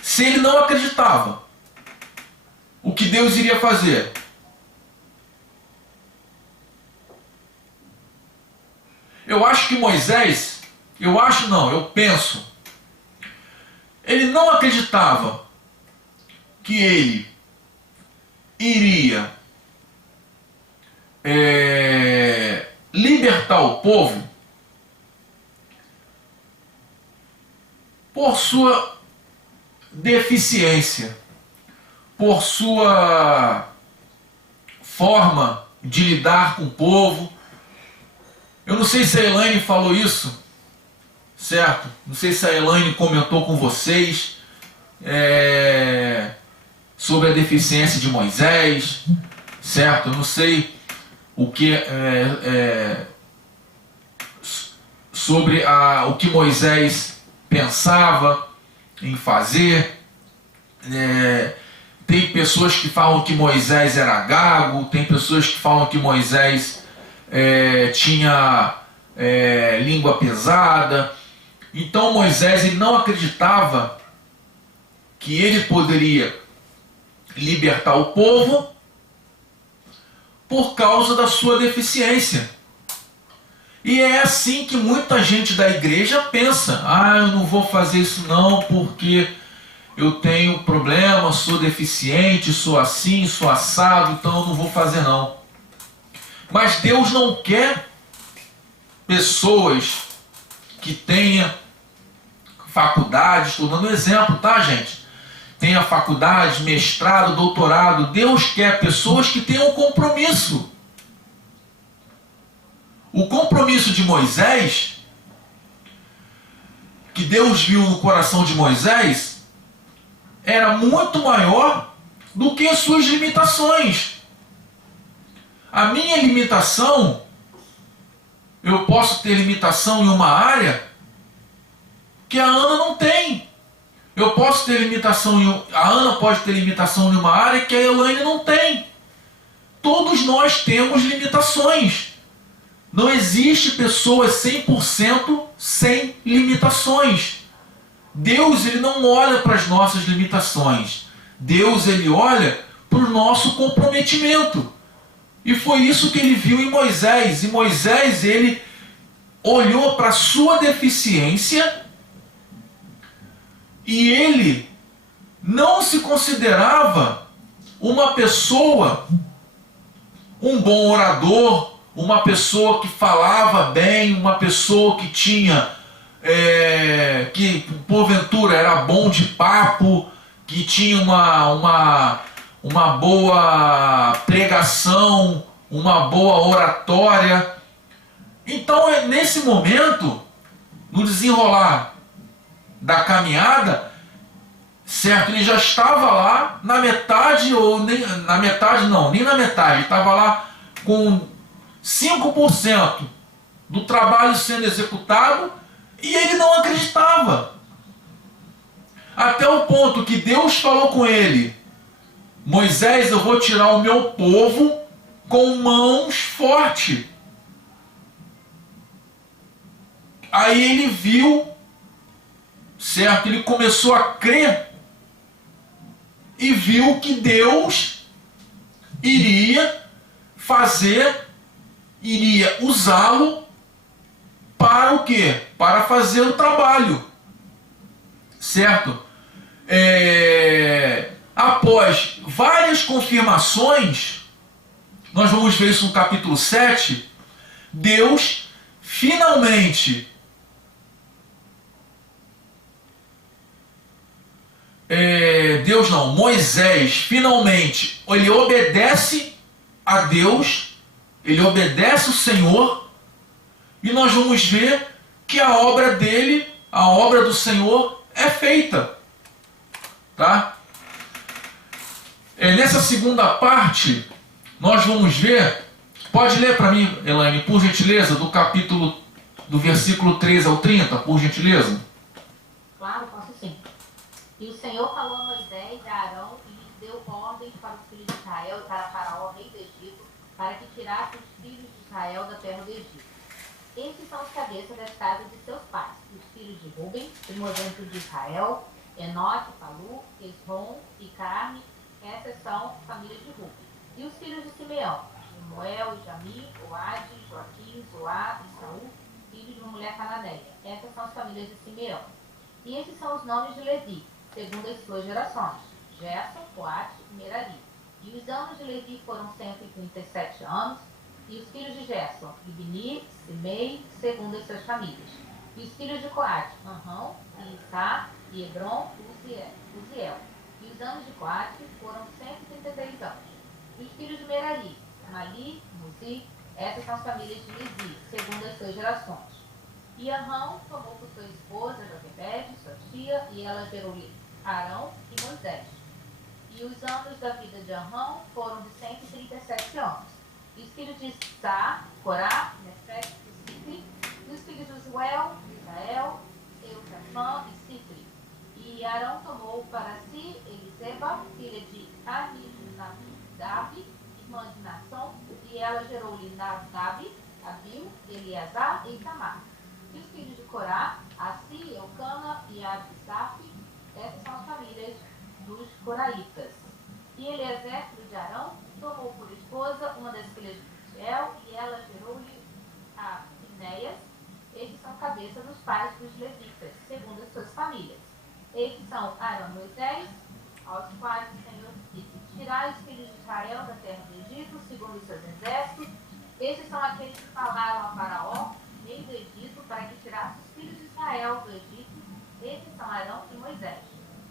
se ele não acreditava o que Deus iria fazer? Eu acho que Moisés, eu penso, ele não acreditava que ele iria libertar o povo por sua deficiência, por sua forma de lidar com o povo. Eu não sei se a Elaine falou isso, certo? Não sei se a Elaine comentou com vocês sobre a deficiência de Moisés, certo? Eu não sei o que sobre o que Moisés pensava em fazer. Tem pessoas que falam que Moisés era gago, tem pessoas que falam que Moisés tinha língua pesada. Então Moisés, ele não acreditava que ele poderia libertar o povo por causa da sua deficiência. E é assim que muita gente da igreja pensa: eu não vou fazer isso não porque eu tenho problema, sou deficiente, sou assim, sou assado, então eu não vou fazer não. Mas Deus não quer pessoas que tenham faculdade, estou dando exemplo, tá, gente? Tenha faculdade, mestrado, doutorado. Deus quer pessoas que tenham compromisso. O compromisso de Moisés, que Deus viu no coração de Moisés, era muito maior do que as suas limitações. A minha limitação, eu posso ter limitação em uma área que a Ana não tem. Eu posso ter limitação a Ana pode ter limitação em uma área que a Elaine não tem. Todos nós temos limitações. Não existe pessoa 100% sem limitações. Deus, ele não olha para as nossas limitações. Deus, ele olha para o nosso comprometimento. E foi isso que ele viu em Moisés. E Moisés, ele olhou para a sua deficiência e ele não se considerava uma pessoa, um bom orador, uma pessoa que falava bem, uma pessoa que tinha, que porventura era bom de papo, que tinha uma boa pregação, uma boa oratória. Então, nesse momento, no desenrolar da caminhada, certo? Ele já estava lá na metade, ou nem na metade, não, nem na metade, estava lá com 5% do trabalho sendo executado e ele não acreditava. Até o ponto que Deus falou com ele: Moisés, eu vou tirar o meu povo com mãos fortes. Aí ele viu, certo? Ele começou a crer e viu que Deus iria fazer, iria usá-lo para o quê? Para fazer o trabalho, certo? Após várias confirmações, nós vamos ver isso no capítulo 7, Deus finalmente Moisés finalmente, ele obedece a Deus, ele obedece o Senhor, e nós vamos ver que a obra dele, a obra do Senhor é feita, tá? Nessa segunda parte, nós vamos ver, pode ler para mim, Elaine, por gentileza, do versículo 13 ao 30, por gentileza? Claro, posso sim. E o Senhor falou a Moisés e a Arão e lhes deu ordens para os filhos de Israel e para Faraó, rei do Egito, para que tirasse os filhos de Israel da terra do Egito. Estes são os cabeças das casas de seus pais, os filhos de Ruben, primogênito de Israel, Enoque, Palu, Esrom e Carme. Essas são famílias de Ruben. E os filhos de Simeão, Moel, Jami, Oade, Joaquim, Zoá e Saul, filhos de uma mulher cananeia. Essas são as famílias de Simeão. E esses são os nomes de Levi, segundo as suas gerações: Gerson, Coate e Merari. E os anos de Levi foram 137 anos, e os filhos de Gerson, Ibni, Simei, segundo as suas famílias. E os filhos de Coate, Anrão, Issá, e Hebron, Uziel. E os anos de Coate foram 133 anos. E os filhos de Merari, Mali, Muzi, essas são as famílias de Levi, segundo as suas gerações. E Arão tomou por sua esposa Joquebede, sua tia, e ela gerou-lhe Arão e Moisés. E os anos da vida de Arão foram de 137 anos. E os filhos de Sá, Corá, Nefeg e Sicri, e os filhos de Uziel, Israel, Eutafã e Sicri. E Arão tomou para si Eliseba, filha de Aminadab, irmã de Nação, e ela gerou-lhe Nadab, Abiu, Eleazar e Itamar. E os filhos de Corá, Assi, Eucana e Abisaf, essas são as famílias dos coraitas. E Eliezer, filho de Arão, tomou por esposa uma das filhas de Israel, e ela gerou-lhe a Finéias. Estes são cabeça dos pais dos levitas, segundo as suas famílias. Estes são Arão e Moisés, aos quais o Senhor disse: tirai os filhos de Israel da terra do Egito, segundo os seus exércitos. Estes são aqueles que falaram a Faraó, rei do Egito, para que tirasse os filhos de Israel do Egito. Estes são Arão e Moisés.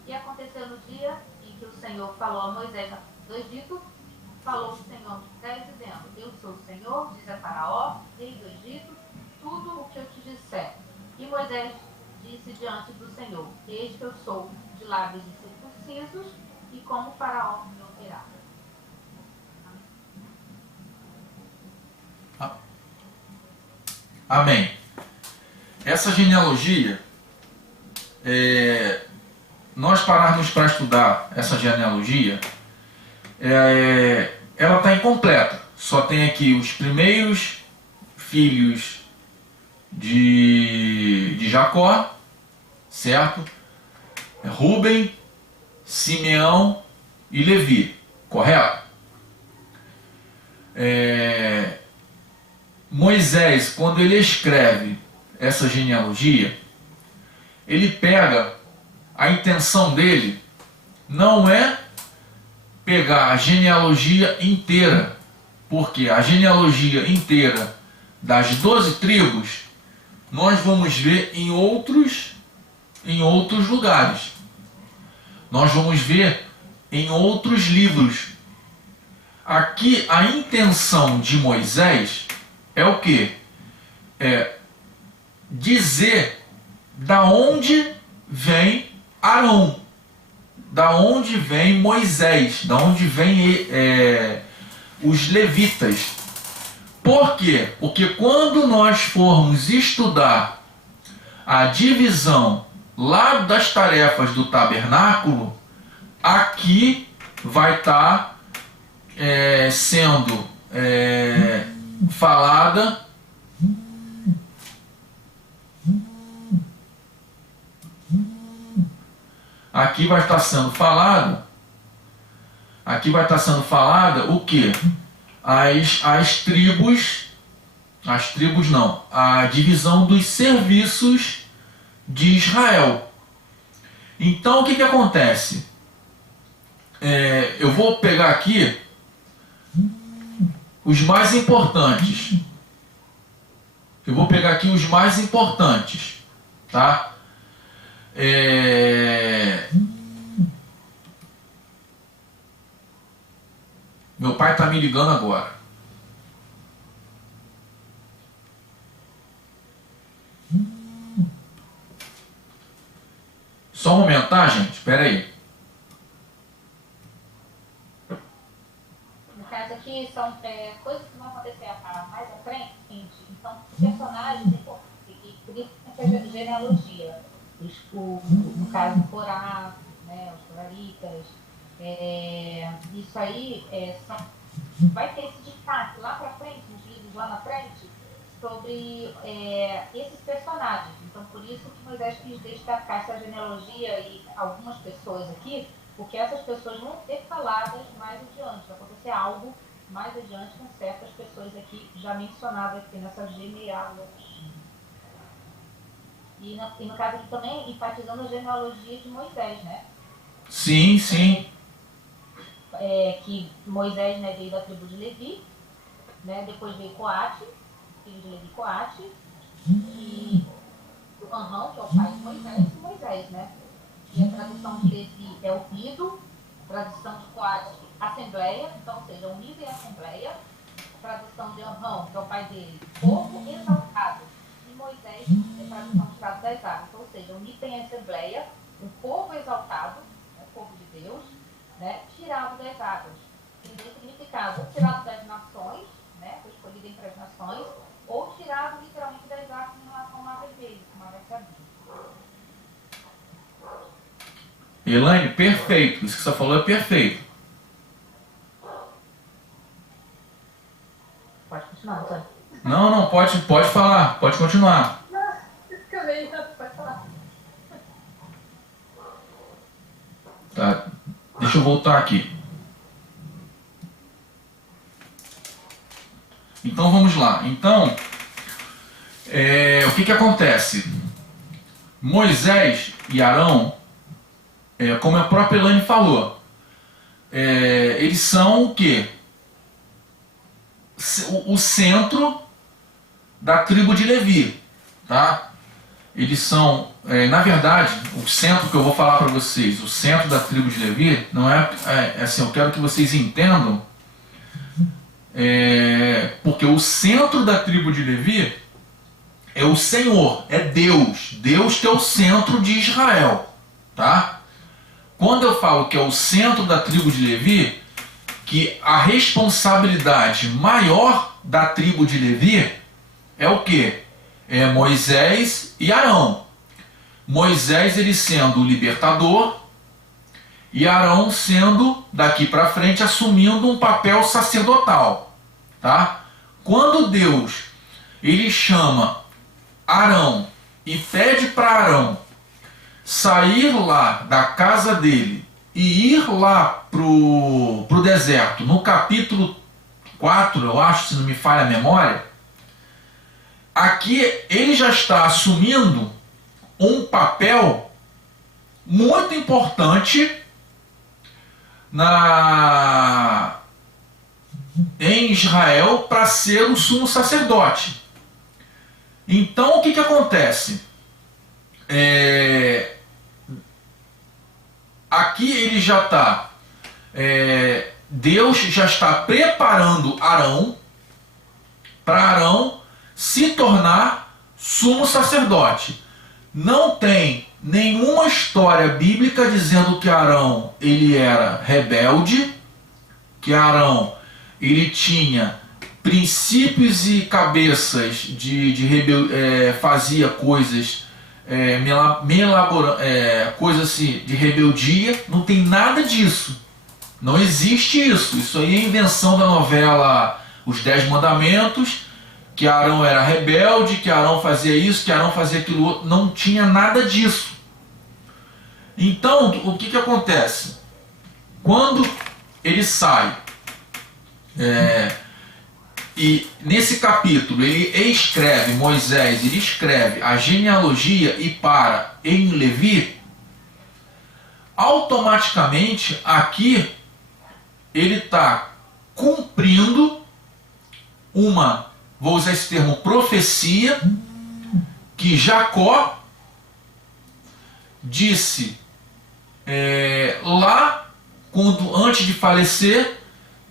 E aconteceu no dia em que o Senhor falou a Moisés do Egito, falou o Senhor a Moisés, dizendo: eu sou o Senhor, diz a Faraó, rei do Egito, tudo o que eu te disser. E Moisés disse diante do Senhor: eis que eu sou de lábios incircuncisos, e como Faraó me ouvirá. Amém. Essa genealogia, nós pararmos para estudar essa genealogia, ela está incompleta. Só tem aqui os primeiros filhos de Jacó, certo? Rúben, Simeão e Levi, correto? Moisés, quando ele escreve essa genealogia, ele pega, a intenção dele não é pegar a genealogia inteira, porque a genealogia inteira das 12 tribos nós vamos ver em outros lugares. Nós vamos ver em outros livros. Aqui a intenção de Moisés é o quê? É dizer da onde vem Arão, da onde vem Moisés, da onde vem os levitas. Por quê? Porque quando nós formos estudar a divisão lá das tarefas do tabernáculo, aqui vai estar sendo falada aqui vai estar sendo falada o que? As tribos não, a divisão dos serviços de Israel. Então o que acontece? Eu vou pegar aqui os mais importantes. Tá? Meu pai está me ligando agora. Só um momento, tá, gente? Espera aí. No caso aqui, são coisas que vão acontecer mais à frente. Então, personagens importantes, e por isso que a genealogia. No caso, Corá, né, os coraritas, isso aí vai ter esse destaque lá para frente, nos livros lá na frente, sobre esses personagens. Então, por isso que Moisés quis destacar essa genealogia e algumas pessoas aqui, porque essas pessoas vão ser faladas mais adiante, vai acontecer algo mais adiante com certas pessoas aqui, já mencionadas aqui nessa genealogia. E no caso aqui também, enfatizando a genealogia de Moisés, né? Sim, sim. Que Moisés, né, veio da tribo de Levi, né? Depois veio Coate, filho de Levi, Coate, e Arão, que é o pai de Moisés, né? E a tradução de Levi é unido, tradução de Coate, assembleia, então, ou seja, unido e assembleia. A tradução de Arão, que é o pai dele, povo exaltado. Moisés para que são tirados das águas. Ou seja, unir em assembleia, o povo exaltado, o povo de Deus, né, tirado das águas. Que significava ou tirado das nações, né, foi escolhido entre as nações, ou tirado literalmente das águas em relação ao mar vermelho, como vai saber. Elaine, perfeito. Isso que você falou é perfeito. Pode continuar, Antônio. Não, pode falar. Pode continuar. Pode falar. Tá. Deixa eu voltar aqui. Então vamos lá. Então, o que acontece? Moisés e Arão, como a própria Elaine falou, eles são o quê? O centro da tribo de Levi, tá? Eles são, na verdade, o centro que eu vou falar para vocês, o centro da tribo de Levi, não é assim, eu quero que vocês entendam, porque o centro da tribo de Levi é o Senhor, é Deus, Deus que é o centro de Israel, tá? Quando eu falo que é o centro da tribo de Levi, que a responsabilidade maior da tribo de Levi é o quê? É Moisés e Arão. Moisés ele sendo o libertador e Arão sendo daqui para frente assumindo um papel sacerdotal, tá? Quando Deus ele chama Arão e pede para Arão sair lá da casa dele e ir lá pro deserto, no capítulo 4, eu acho, se não me falha a memória, aqui ele já está assumindo um papel muito importante em Israel para ser o sumo sacerdote. Então o que acontece? Aqui ele já está, Deus já está preparando Arão para Arão se tornar sumo sacerdote. Não tem nenhuma história bíblica dizendo que Arão ele era rebelde, que Arão ele tinha princípios e cabeças fazia coisas coisas assim, de rebeldia. Não tem nada disso. Não existe isso. Isso aí é invenção da novela Os 10 Mandamentos, que Arão era rebelde, que Arão fazia isso, que Arão fazia aquilo outro. Não tinha nada disso. Então, o que acontece? Quando ele sai, e nesse capítulo ele escreve, Moisés, ele escreve a genealogia e para em Levi, automaticamente aqui ele está cumprindo uma, vou usar esse termo, profecia, que Jacó disse lá, antes de falecer,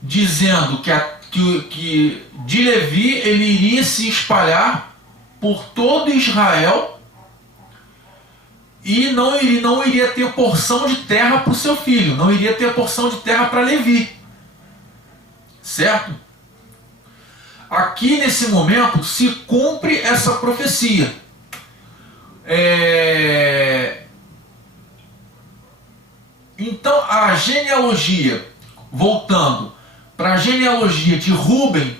dizendo que de Levi ele iria se espalhar por todo Israel e não iria ter porção de terra para o seu filho, não iria ter porção de terra para Levi, certo? Aqui nesse momento se cumpre essa profecia. Então a genealogia, voltando para a genealogia de Rúben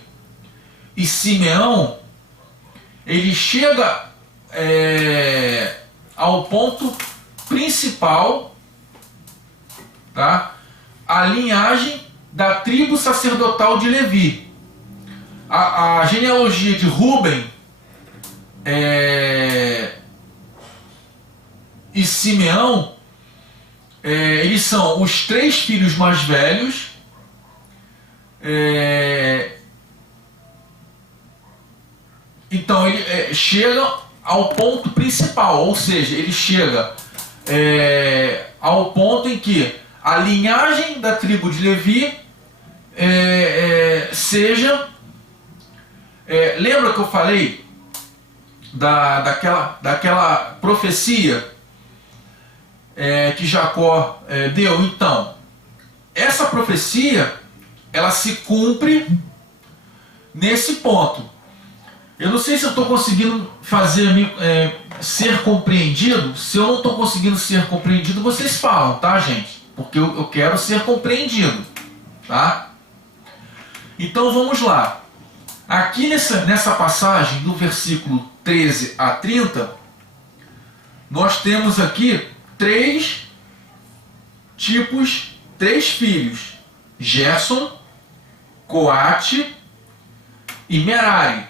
e Simeão, ele chega ao ponto principal, tá? A linhagem da tribo sacerdotal de Levi. A genealogia de Rúben e Simeão, eles são os 3 filhos mais velhos. Então ele chega ao ponto principal, ou seja, ele chega ao ponto em que a linhagem da tribo de Levi seja... lembra que eu falei daquela profecia que Jacó deu. Então, essa profecia, ela se cumpre nesse ponto. Eu não sei se eu estou conseguindo ser compreendido. Se eu não estou conseguindo ser compreendido, vocês falam, tá, gente? Porque eu quero ser compreendido, tá? Então vamos lá. Aqui nessa passagem, do versículo 13 a 30, nós temos aqui três filhos: Gerson, Coate e Merari.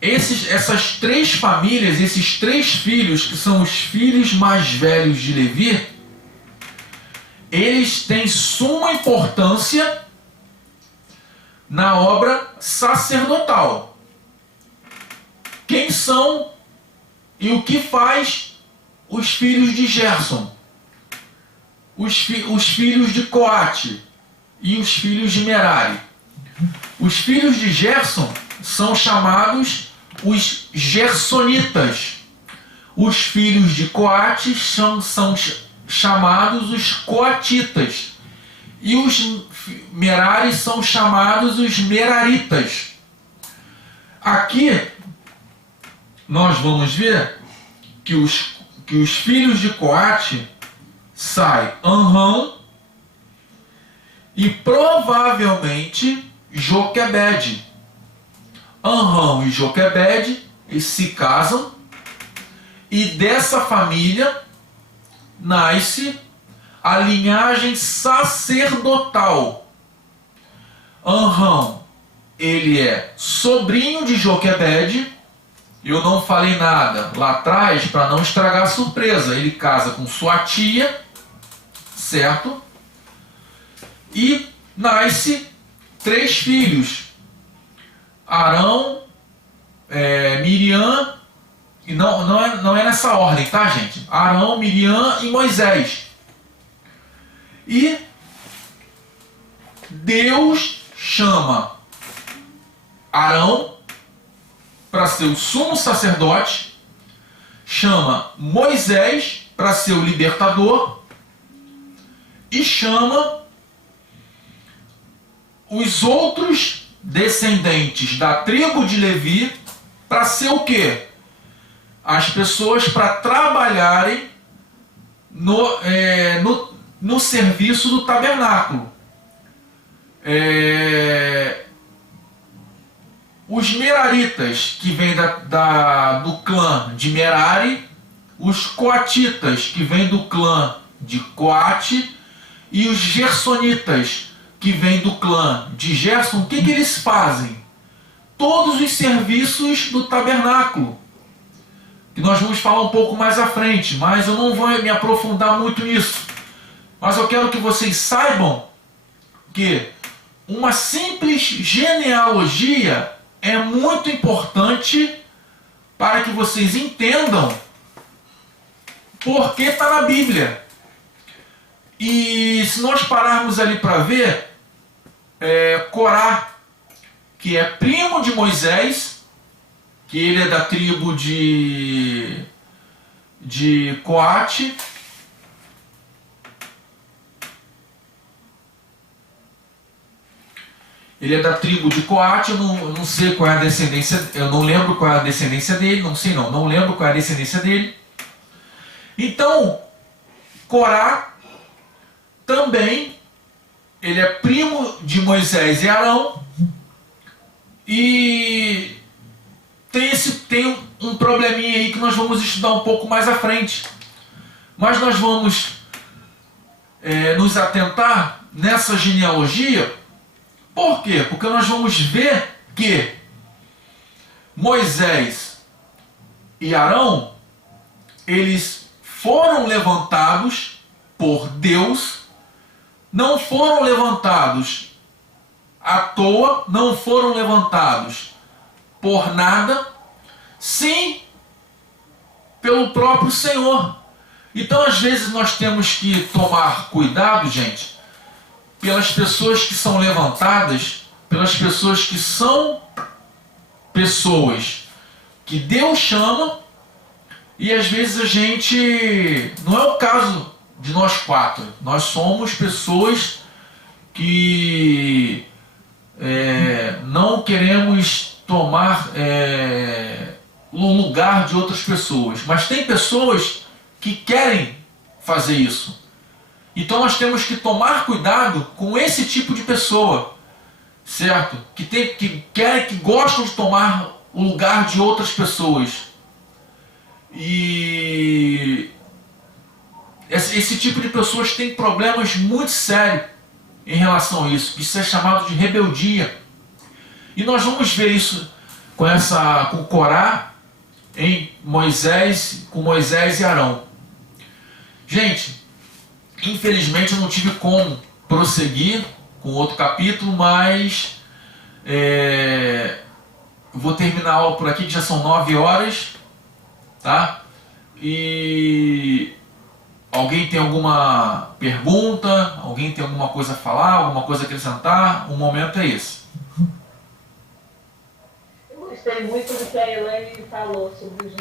Essas três famílias, esses três filhos, que são os filhos mais velhos de Levi, eles têm suma importância na obra sacerdotal. Quem são e o que faz os filhos de Gerson, os filhos de Coate e os filhos de Merari? Os filhos de Gerson são chamados os gersonitas. Os filhos de Coate são chamados os coatitas. E os Merari são chamados os meraritas. Aqui nós vamos ver que os filhos de Coate saem Amram e provavelmente Joquebede. Amram e Joquebede se casam, e dessa família nasce a linhagem sacerdotal. Amram, ele é sobrinho de Joquebede. Eu não falei nada lá atrás para não estragar a surpresa. Ele casa com sua tia, certo? E nasce três filhos: Arão, Miriam, e não é nessa ordem, tá, gente? Arão, Miriam e Moisés. E Deus chama Arão para ser o sumo sacerdote, chama Moisés para ser o libertador e chama os outros descendentes da tribo de Levi para ser o quê? As pessoas para trabalharem no serviço do tabernáculo. Os meraritas, que vêm do clã de Merari, os coatitas, que vêm do clã de Coate, e os gersonitas, que vêm do clã de Gerson. O que eles fazem? Todos os serviços do tabernáculo, que nós vamos falar um pouco mais à frente, mas eu não vou me aprofundar muito nisso. Mas eu quero que vocês saibam que uma simples genealogia é muito importante para que vocês entendam por que está na Bíblia. E se nós pararmos ali para ver, Corá, que é primo de Moisés, que ele é da tribo de Coate, ele é da tribo de Coate. Eu não sei qual é a descendência, eu não lembro qual é a descendência dele, não lembro qual é a descendência dele. Então, Corá também, ele é primo de Moisés e Arão, e tem um probleminha aí que nós vamos estudar um pouco mais à frente. Mas nós vamos nos atentar nessa genealogia. Por quê? Porque nós vamos ver que Moisés e Arão, eles foram levantados por Deus, não foram levantados à toa, não foram levantados por nada, sim pelo próprio Senhor. Então, às vezes, nós temos que tomar cuidado, gente, pelas pessoas que são levantadas, pelas pessoas que são pessoas que Deus chama, e às vezes a gente, não é o caso de nós quatro, nós somos pessoas que não queremos tomar o lugar de outras pessoas, mas tem pessoas que querem fazer isso. Então nós temos que tomar cuidado com esse tipo de pessoa, certo? Que gostam de tomar o lugar de outras pessoas. E esse tipo de pessoas tem problemas muito sérios em relação a isso. Isso é chamado de rebeldia. E nós vamos ver isso com Corá, com Moisés e Arão. Gente, infelizmente eu não tive como prosseguir com outro capítulo, mas vou terminar a aula por aqui, que já são 9 horas, tá? E alguém tem alguma pergunta? Alguém tem alguma coisa a falar? Alguma coisa a acrescentar? O momento é esse. Eu gostei muito do que a Elaine falou sobre os